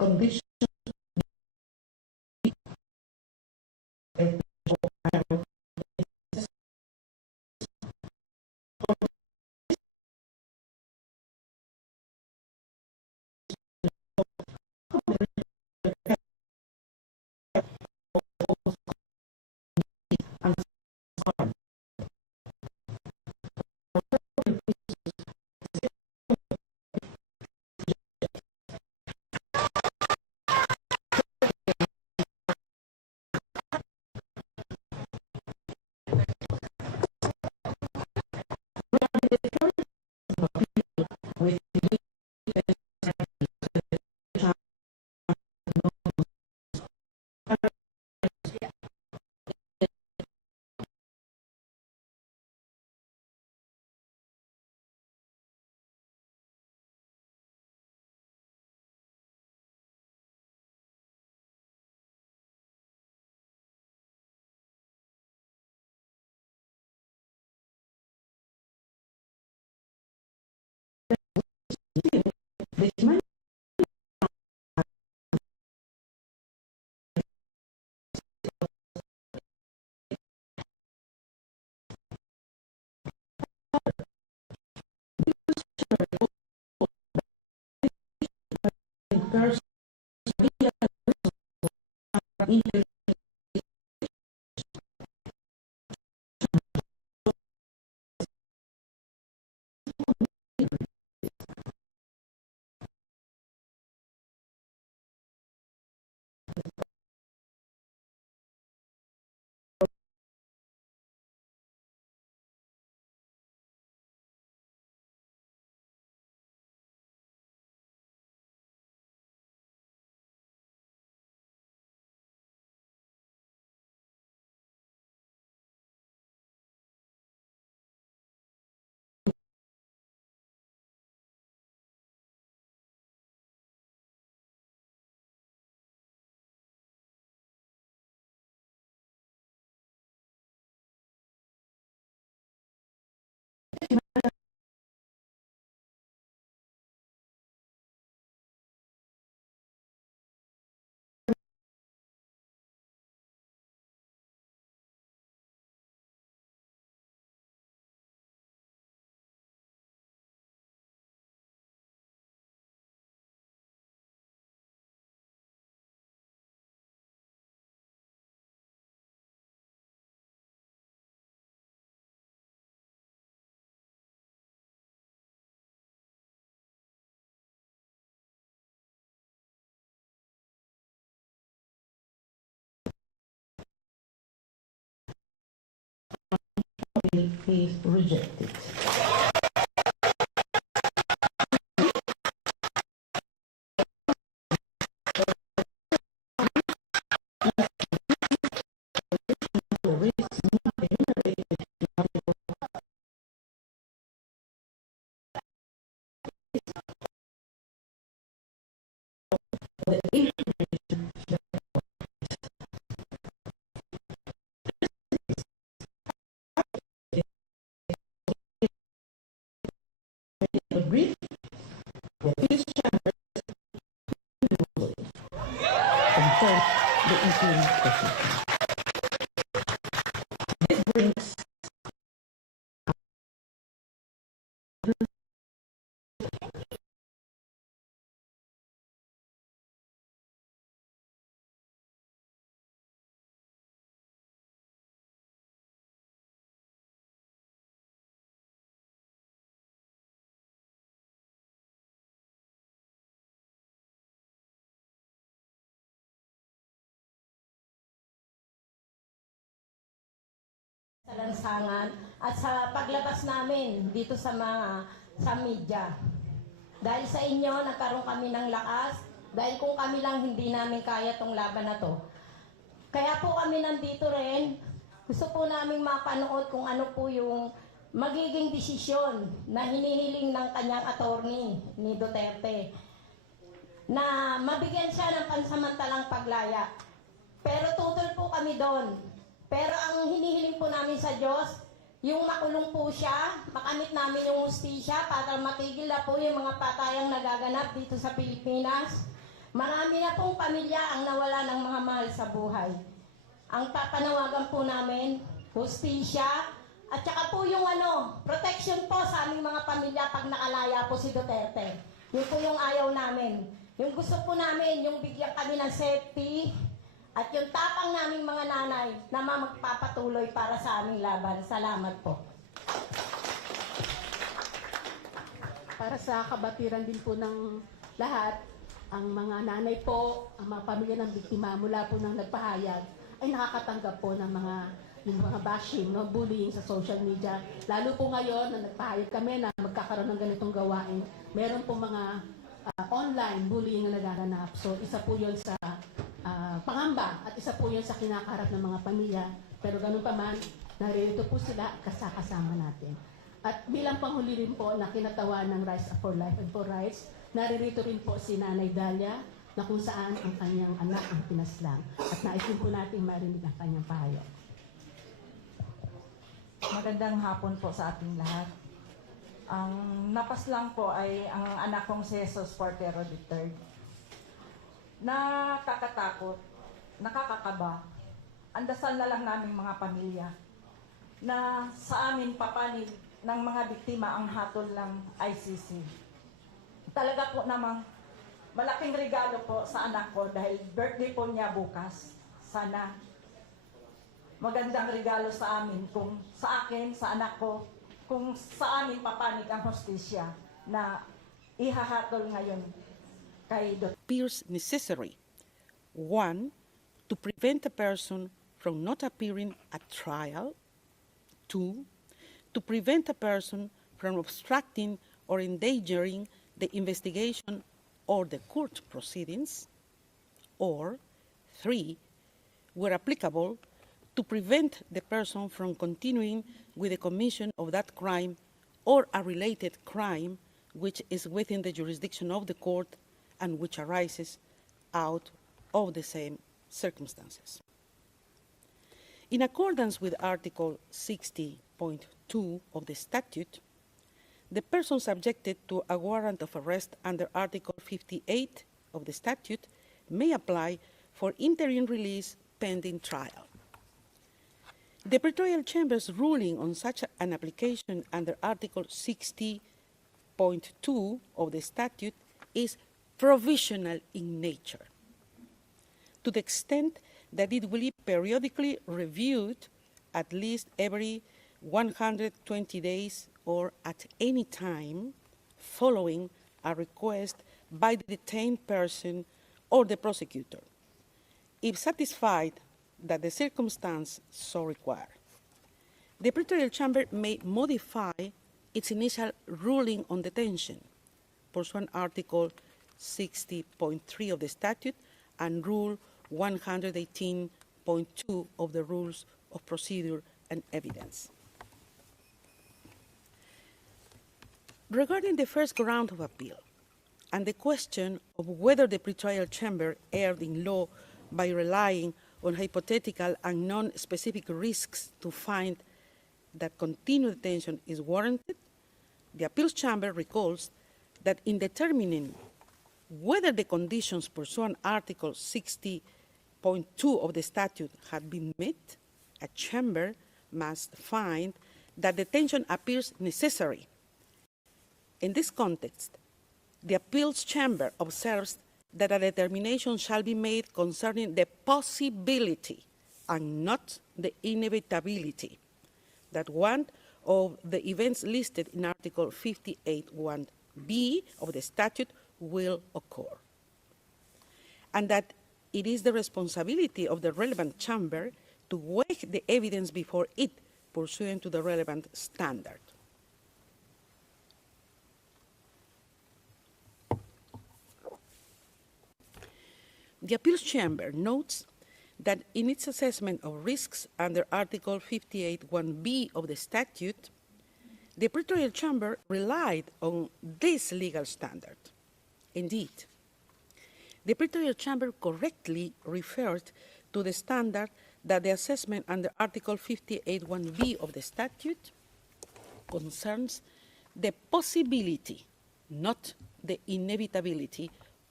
condition with this money. Is rejected. Brief this chamber confirms the interim position. This brings sa lansangan at sa paglabas namin dito sa media. Dahil sa inyo, nagkaroon kami ng lakas, dahil kung kami lang hindi namin kaya tong laban na to. Kaya po kami nandito rin, gusto po namin mapanood kung ano po yung magiging desisyon na hinihiling ng kanyang attorney ni Duterte na mabigyan siya ng pansamantalang paglaya. Pero tutol po kami doon. Pero ang hinihiling po namin sa Diyos, yung makulong po siya, makamit namin yung hustisya para matigil na po yung mga patayang nagaganap dito sa Pilipinas. Marami na pong pamilya ang nawala ng mga mahal sa buhay. Ang papanawagan po namin, hustisya, at saka po yung protection po sa aming mga pamilya pag nakalaya po si Duterte. Yun po yung ayaw namin. Yung gusto po namin, yung bigyan kami ng safety, at yung tapang naming mga nanay na magpapatuloy para sa aming laban. Salamat po. Para sa kabatiran din po ng lahat, ang mga nanay po, ang mga pamilya ng biktima mula po ng nagpahayag ay nakakatanggap po ng yung mga bashing, bullying sa social media. Lalo po ngayon na nagpahayag kami na magkakaroon ng ganitong gawain, meron po mga online bullying na nagaganap. So isa po yun sa pangamba at isa po yun sa kinakaharap ng mga pamilya. Pero ganun pa man, naririto po sila kasama natin. At bilang panghuli rin po na kinatawa ng Rise Up for Life and for Rights, naririto rin po si Nanay Dalia na kung saan ang kanyang anak ang pinaslang. At nais din po natin marinig ang kanyang pahayag. Magandang hapon po sa ating lahat. Ang napaslang po ay ang anak kong si Jesus Portero III. Nakakatakot, nakakakaba. Ang dasal na lang naming mga pamilya na sa amin papanig ng mga biktima ang hatol ng ICC. Talaga po namang malaking regalo po sa anak ko dahil birthday po niya bukas. Sana magandang regalo sa amin, kung sa akin, sa anak ko, kung sa amin papanig ang hustisya na ihahatol ngayon kay Duterte. Appears necessary. 1. To prevent a person from not appearing at trial. 2. To prevent a person from obstructing or endangering the investigation or the court proceedings. Or 3. Where applicable, to prevent the person from continuing with the commission of that crime or a related crime which is within the jurisdiction of the court and which arises out of the same circumstances. In accordance with Article 60.2 of the statute, the person subjected to a warrant of arrest under Article 58 of the statute may apply for interim release pending trial. The Pretorial Chamber's ruling on such an application under Article 60.2 of the statute is provisional in nature, to the extent that it will be periodically reviewed at least every 120 days or at any time following a request by the detained person or the prosecutor, if satisfied that the circumstance so require. The Pretorial Chamber may modify its initial ruling on detention, pursuant Article 60.3 of the statute and Rule 118.2 of the Rules of Procedure and Evidence. Regarding the first ground of appeal and the question of whether the Pretorial Chamber erred in law by relying on hypothetical and non-specific risks to find that continued detention is warranted, the Appeals Chamber recalls that in determining whether the conditions pursuant Article 60.2 of the statute had been met, a chamber must find that detention appears necessary. In this context, the Appeals Chamber observes that a determination shall be made concerning the possibility and not the inevitability that one of the events listed in Article 58(1)(b) of the statute will occur, and that it is the responsibility of the relevant chamber to weigh the evidence before it pursuant to the relevant standard. The Appeals Chamber notes that in its assessment of risks under Article 58(1)(b) of the statute, the Pretorial Chamber relied on this legal standard. Indeed, the Pretorial Chamber correctly referred to the standard that the assessment under Article 58(1)(b) of the statute concerns the possibility, not the inevitability,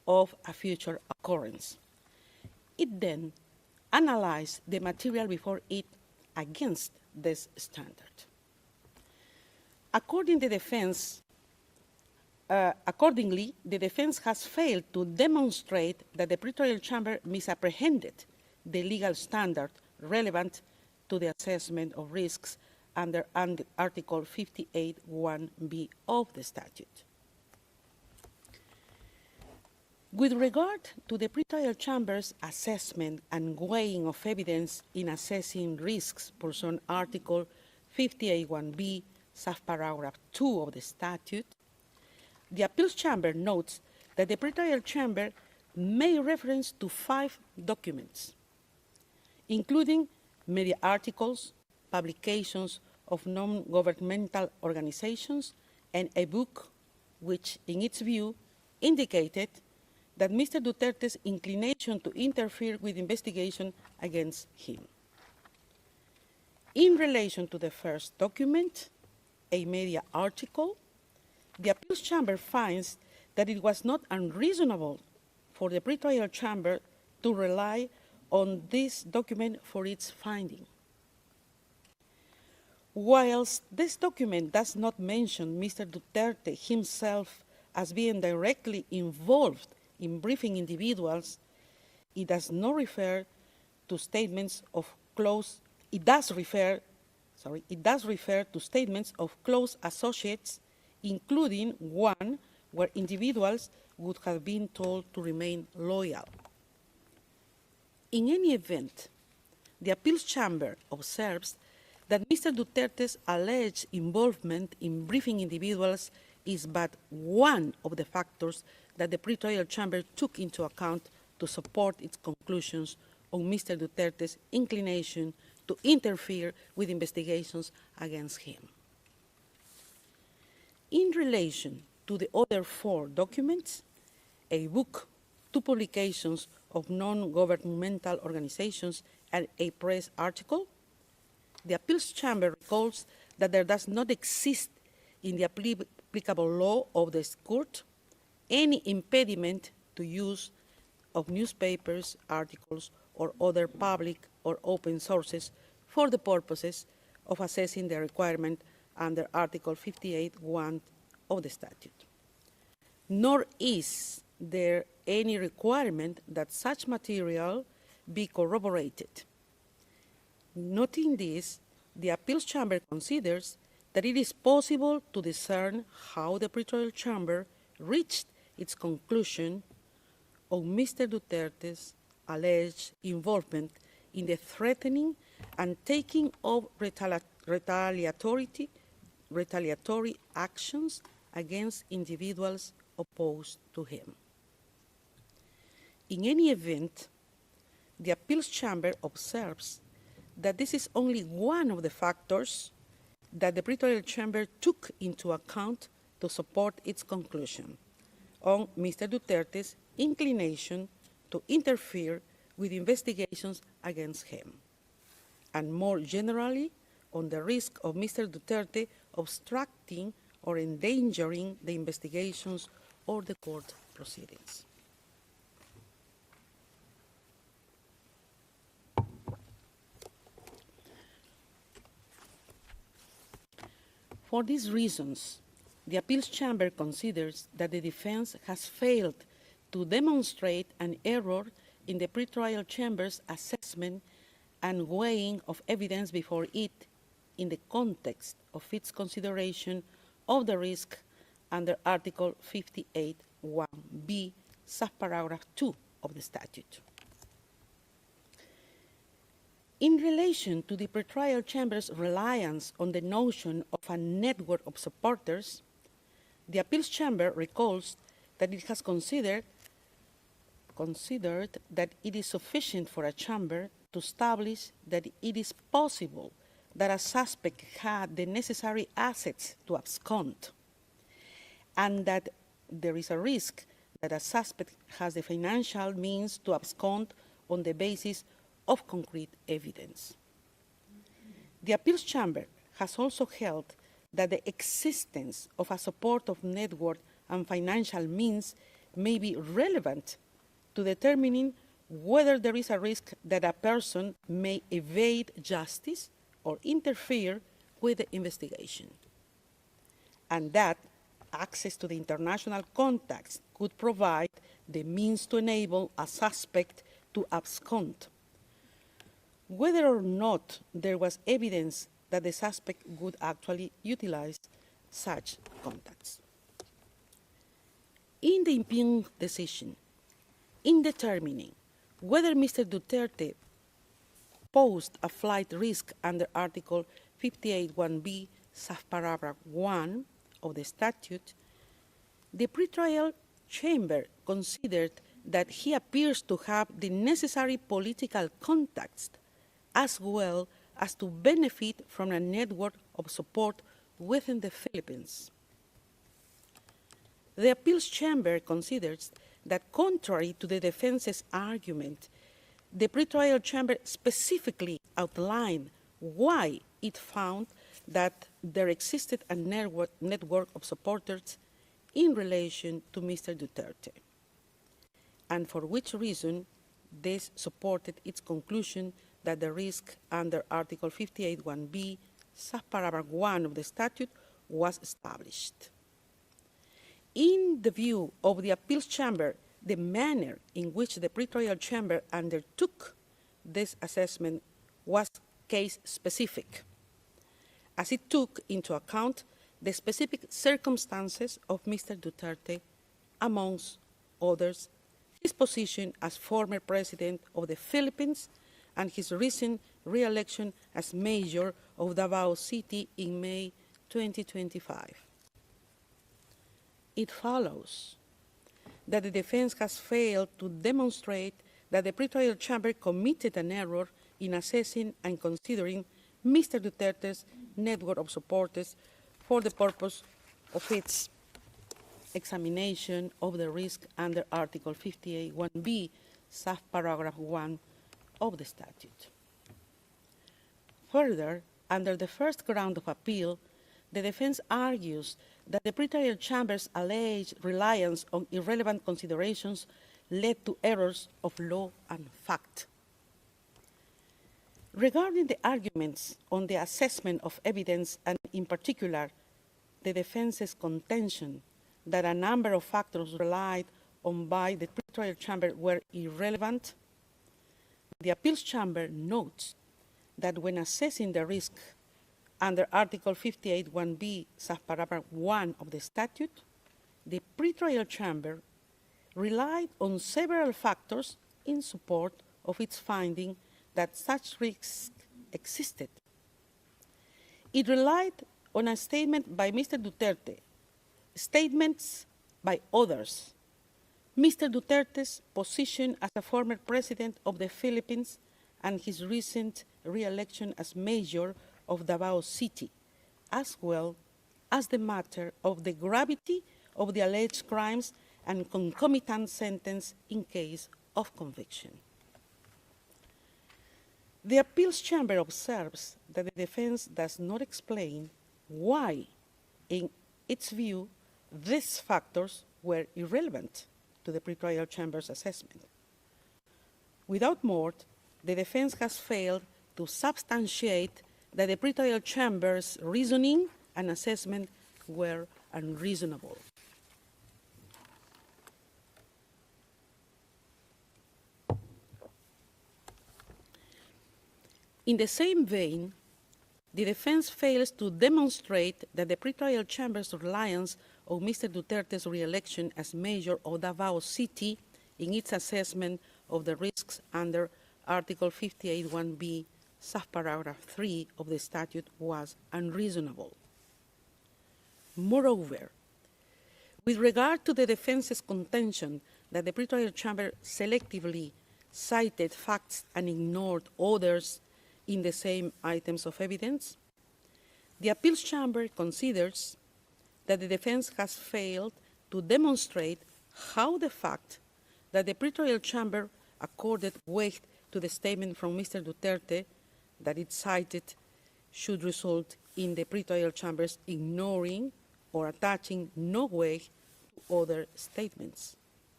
of a future occurrence. It then analyzed the material before it against this standard. Accordingly, the defense has failed to demonstrate that the pretrial chamber misapprehended the legal standard relevant to the assessment of risks under Article 58(1)(b) of the statute. With regard to the pretrial chamber's assessment and weighing of evidence in assessing risks pursuant Article 58(1)(b), subparagraph 2 of the statute, the appeals chamber notes that the pretrial chamber made reference to 5 documents, including media articles, publications of non-governmental organizations, and a book which, in its view, indicated that Mr. Duterte's inclination to interfere with investigation against him. In relation to the first document, a media article, the appeals chamber finds that it was not unreasonable for the pretrial chamber to rely on this document for its finding. Whilst this document does not mention Mr. Duterte himself as being directly involved in briefing individuals, it does not refer to statements of close, it does refer to statements of close associates, including one where individuals would have been told to remain loyal. In any event, the appeals chamber observes that Mr. Duterte's alleged involvement in briefing individuals is but one of the factors that the pretrial chamber took into account to support its conclusions on Mr. Duterte's inclination to interfere with investigations against him. In relation to the other 4 documents, a book, 2 publications of non-governmental organizations, and a press article, the appeals chamber recalls that there does not exist in the applicable law of the court any impediment to use of newspapers, articles, or other public or open sources for the purposes of assessing the requirement under Article 58(1) of the statute. Nor is there any requirement that such material be corroborated. Noting this, the appeals chamber considers that it is possible to discern how the pretrial chamber reached its conclusion on Mr. Duterte's alleged involvement in the threatening and taking of retaliatory actions against individuals opposed to him. In any event, the appeals chamber observes that this is only one of the factors that the pretrial chamber took into account to support its conclusion on Mr. Duterte's inclination to interfere with investigations against him, and more generally on the risk of Mr. Duterte obstructing or endangering the investigations or the court proceedings. For these reasons, the appeals chamber considers that the defense has failed to demonstrate an error in the pretrial chamber's assessment and weighing of evidence before it in the context of its consideration of the risk under Article 58(1)(b), subparagraph 2 of the statute. In relation to the pretrial chamber's reliance on the notion of a network of supporters, the appeals chamber recalls that it has considered that it is sufficient for a chamber to establish that it is possible that a suspect had the necessary assets to abscond, and that there is a risk that a suspect has the financial means to abscond on the basis of concrete evidence. The appeals chamber has also held that the existence of a supportive network and financial means may be relevant to determining whether there is a risk that a person may evade justice or interfere with the investigation, and that access to the international contacts could provide the means to enable a suspect to abscond, whether or not there was evidence that the suspect would actually utilize such contacts. In the impugned decision, in determining whether Mr. Duterte posed a flight risk under Article 58(1)(b), subparagraph 1 of the statute, the pretrial chamber considered that he appears to have the necessary political contacts as well as to benefit from a network of support within the Philippines. The appeals chamber considers that contrary to the defense's argument, the pretrial chamber specifically outlined why it found that there existed a network of supporters in relation to Mr. Duterte, and for which reason this supported its conclusion that the risk under Article 58(1)(b), subparagraph 1 of the statute was established. In the view of the appeals chamber, the manner in which the pretrial chamber undertook this assessment was case-specific, as it took into account the specific circumstances of Mr. Duterte, amongst others, his position as former president of the Philippines and his recent re-election as mayor of Davao City in May 2025. It follows that the defense has failed to demonstrate that the pretrial chamber committed an error in assessing and considering Mr. Duterte's network of supporters for the purpose of its examination of the risk under Article 58(1)(b), subparagraph 1 of the statute. Further, under the first ground of appeal, the defense argues that the pretrial chamber's alleged reliance on irrelevant considerations led to errors of law and fact. Regarding the arguments on the assessment of evidence, and in particular, the defense's contention that a number of factors relied on by the pretrial chamber were irrelevant, the appeals chamber notes that when assessing the risk under Article 58(1)(b), subparagraph 1 of the statute, the pretrial chamber relied on several factors in support of its finding that such risk existed. It relied on a statement by Mr. Duterte, statements by others, Mr. Duterte's position as a former president of the Philippines and his recent re-election as mayor of Davao City, as well as the matter of the gravity of the alleged crimes and concomitant sentence in case of conviction. The appeals chamber observes that the defense does not explain why, in its view, these factors were irrelevant to the pretrial chamber's assessment. Without more, the defense has failed to substantiate that the pretrial chamber's reasoning and assessment were unreasonable. In the same vein, the defense fails to demonstrate that the pretrial chamber's reliance on Mr. Duterte's re-election as mayor of Davao City in its assessment of the risks under Article 58(1)(b), subparagraph 3 of the statute was unreasonable. Moreover, with regard to the defense's contention that the pretrial chamber selectively cited facts and ignored others in the same items of evidence, the appeals chamber considers that the defense has failed to demonstrate how the fact that the pretrial chamber accorded weight to the statement from Mr. Duterte that it cited should result in the pretrial chamber's ignoring or attaching no weight to other statements.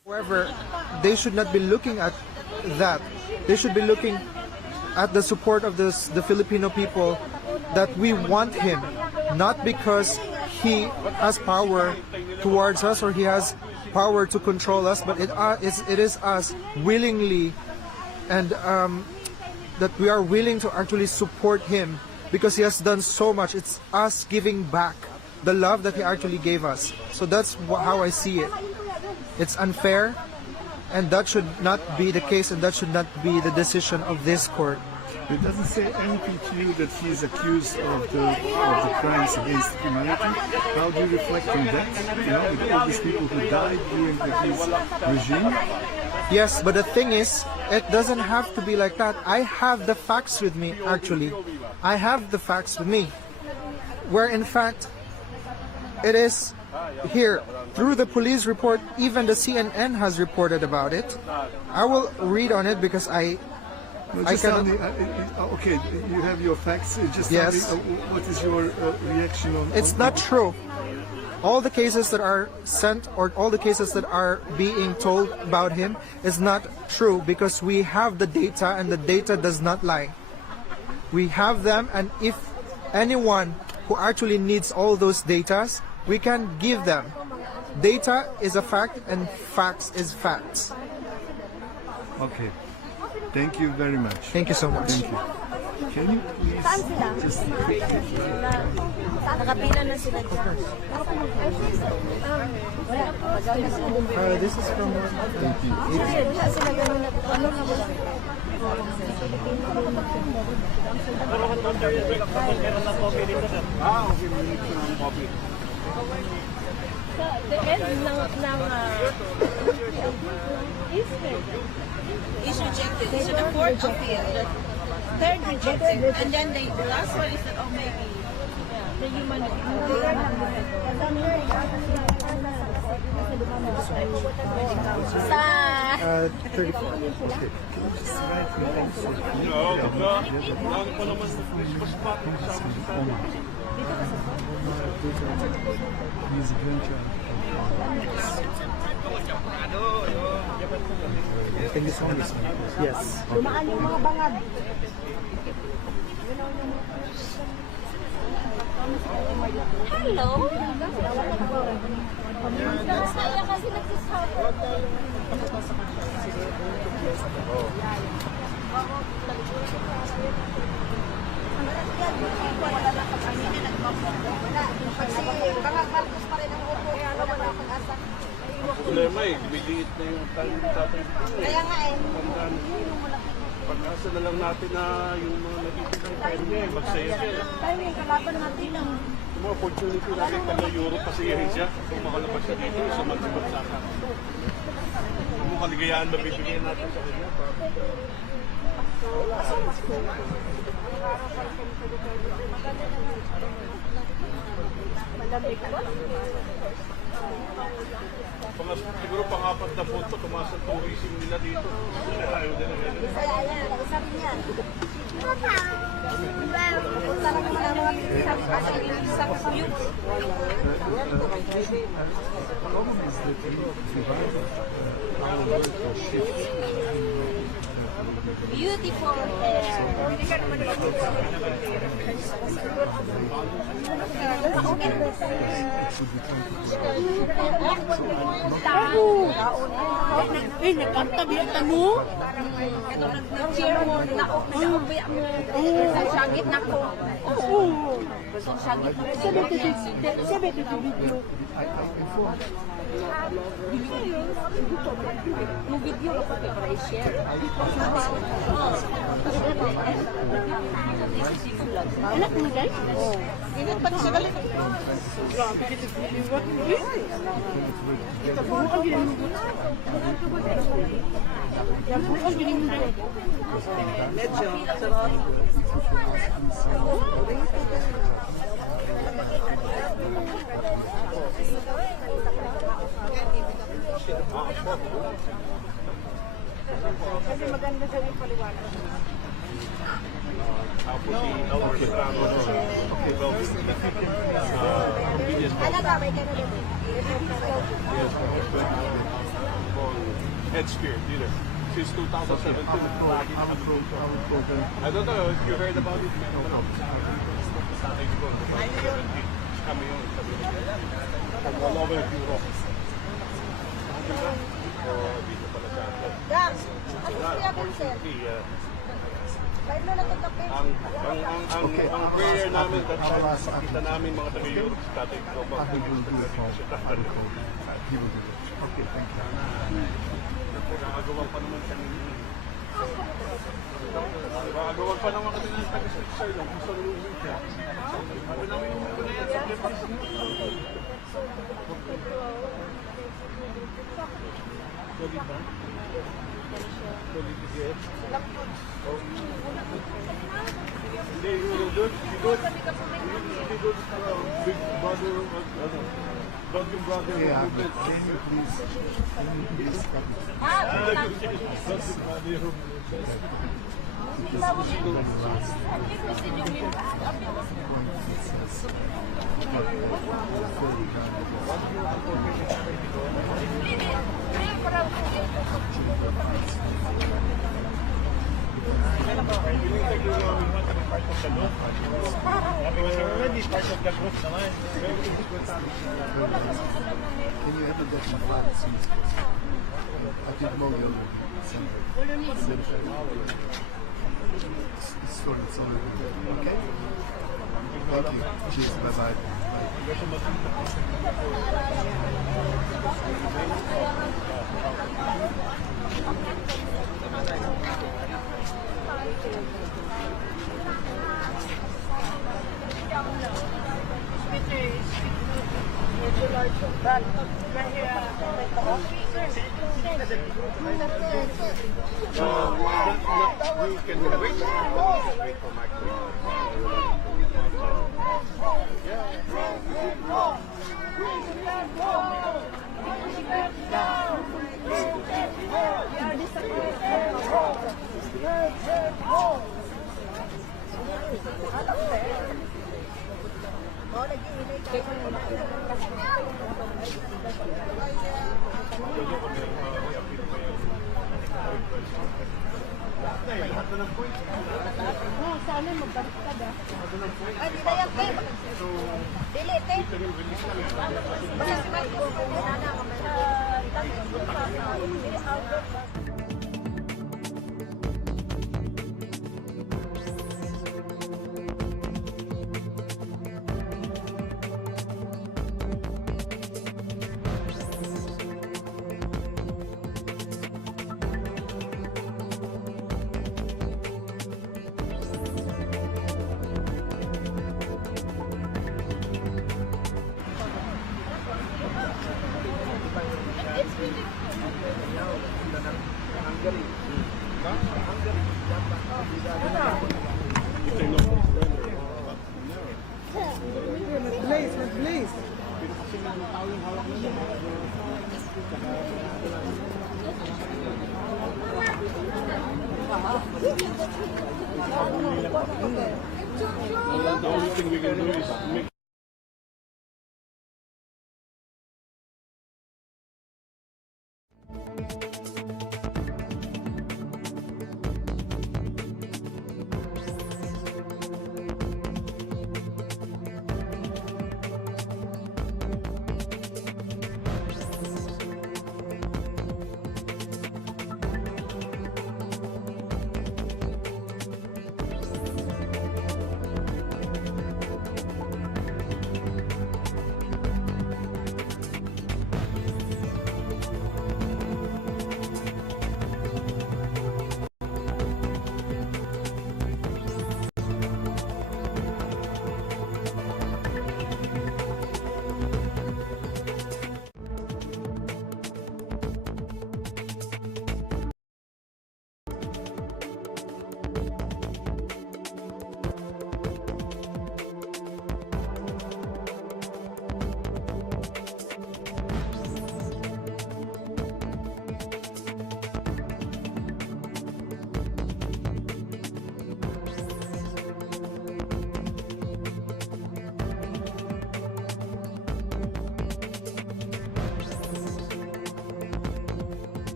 However, they should not be looking at that. They should be looking at the support of the Filipino people, that we want him, not because he has power towards us or he has power to control us, but it is us willingly, and that we are willing to actually support him because he has done so much. It's us giving back the love that he actually gave us. So that's how I see it. It's unfair, and that should not be the case, and that should not be the decision of this court. It doesn't say anything to you that he is accused of the crimes against humanity. How do you reflect on that? You know, with all these people who died during his regime. Yes, but the thing is, it doesn't have to be like that. I have the facts with me, actually. I have the facts with me. Where in fact, it is here, through the police report, even the CNN has reported about it. I will read on it because I Tell me, okay, you have your facts. Just tell Yes. me, what is your reaction on? It's not true. All the cases that are sent, or all the cases that are being told about him, is not true, because we have the data, and the data does not lie. We have them, and if anyone who actually needs all those datas, we can give them. Data is a fact, and facts is facts. Okay. Thank you very much. Thank you so much. Thank you. Can you please just Nakapila na sila dyan. This is from Wala sila ganun na ano na wala. Sa the end ng is rejected. So the fourth appeal, the third rejected, and then the last one is that, oh, maybe the human sa 34. Thank you so much. Yes. dumaan yung mga bangag. Hello? Saya kasi nagsisuffer. Problema eh, bigit na yung time natin. Kaya nga eh. Pag-asa na lang natin na yung mga nagiging time niya, magsaya siya. Tayo yung kalaban natin lang. Yung mga opportunity natin taga Europe, pasiyahin siya. Kung makalabas siya dito, sumagsibagsaka. Yung mga kaligayahan mabibigyan natin sa kanya. Siguro pang-apat na punto, tumaas ang tourism nila dito. Ayaw din na ganun. Kaya yan, sabi niya. Punta lang naman ang mga sa youth. Beautiful hair. Eh, nagkantabihan mo? Nag-cheer mo, nakupaya mo. Sagit na ko. Sagit na ko. Sabi dito video. Yung video ako para i-share. Anak mo guys? Oo. Ingat pa siya galit. Grabe kita video. Ito po ang ginagawa mo. Yan po ang ginagawa mo. Medyo. Kasi maganda sa yung paliwanag. Ano ba? May ganun din. call head spirit either. Since 2017, I don't know if you heard about it. Tatay ko, 2017. Kami yun, sabi ko. All over Europe. Dito pala sa atin. Unfortunately, ang prayer namin that kita namin mga taga-Europe sa tatay ko. Okay, thank you. Nakagawa pa naman kami. Nakagawa pa naman kami ng taga-sir lang. Gusto nyo uwi siya. Sabi namin yung mga na yan sa Philippines. Solid ba? Solid is hindi, you good? You good? You good? Big brother, Belgian brother. Yeah, but can you please Can you ever get some funds? I did know you already. It's sorry, it's only okay. Thank you. Cheers. Bye bye. The only thing we can do is make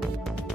Thank you.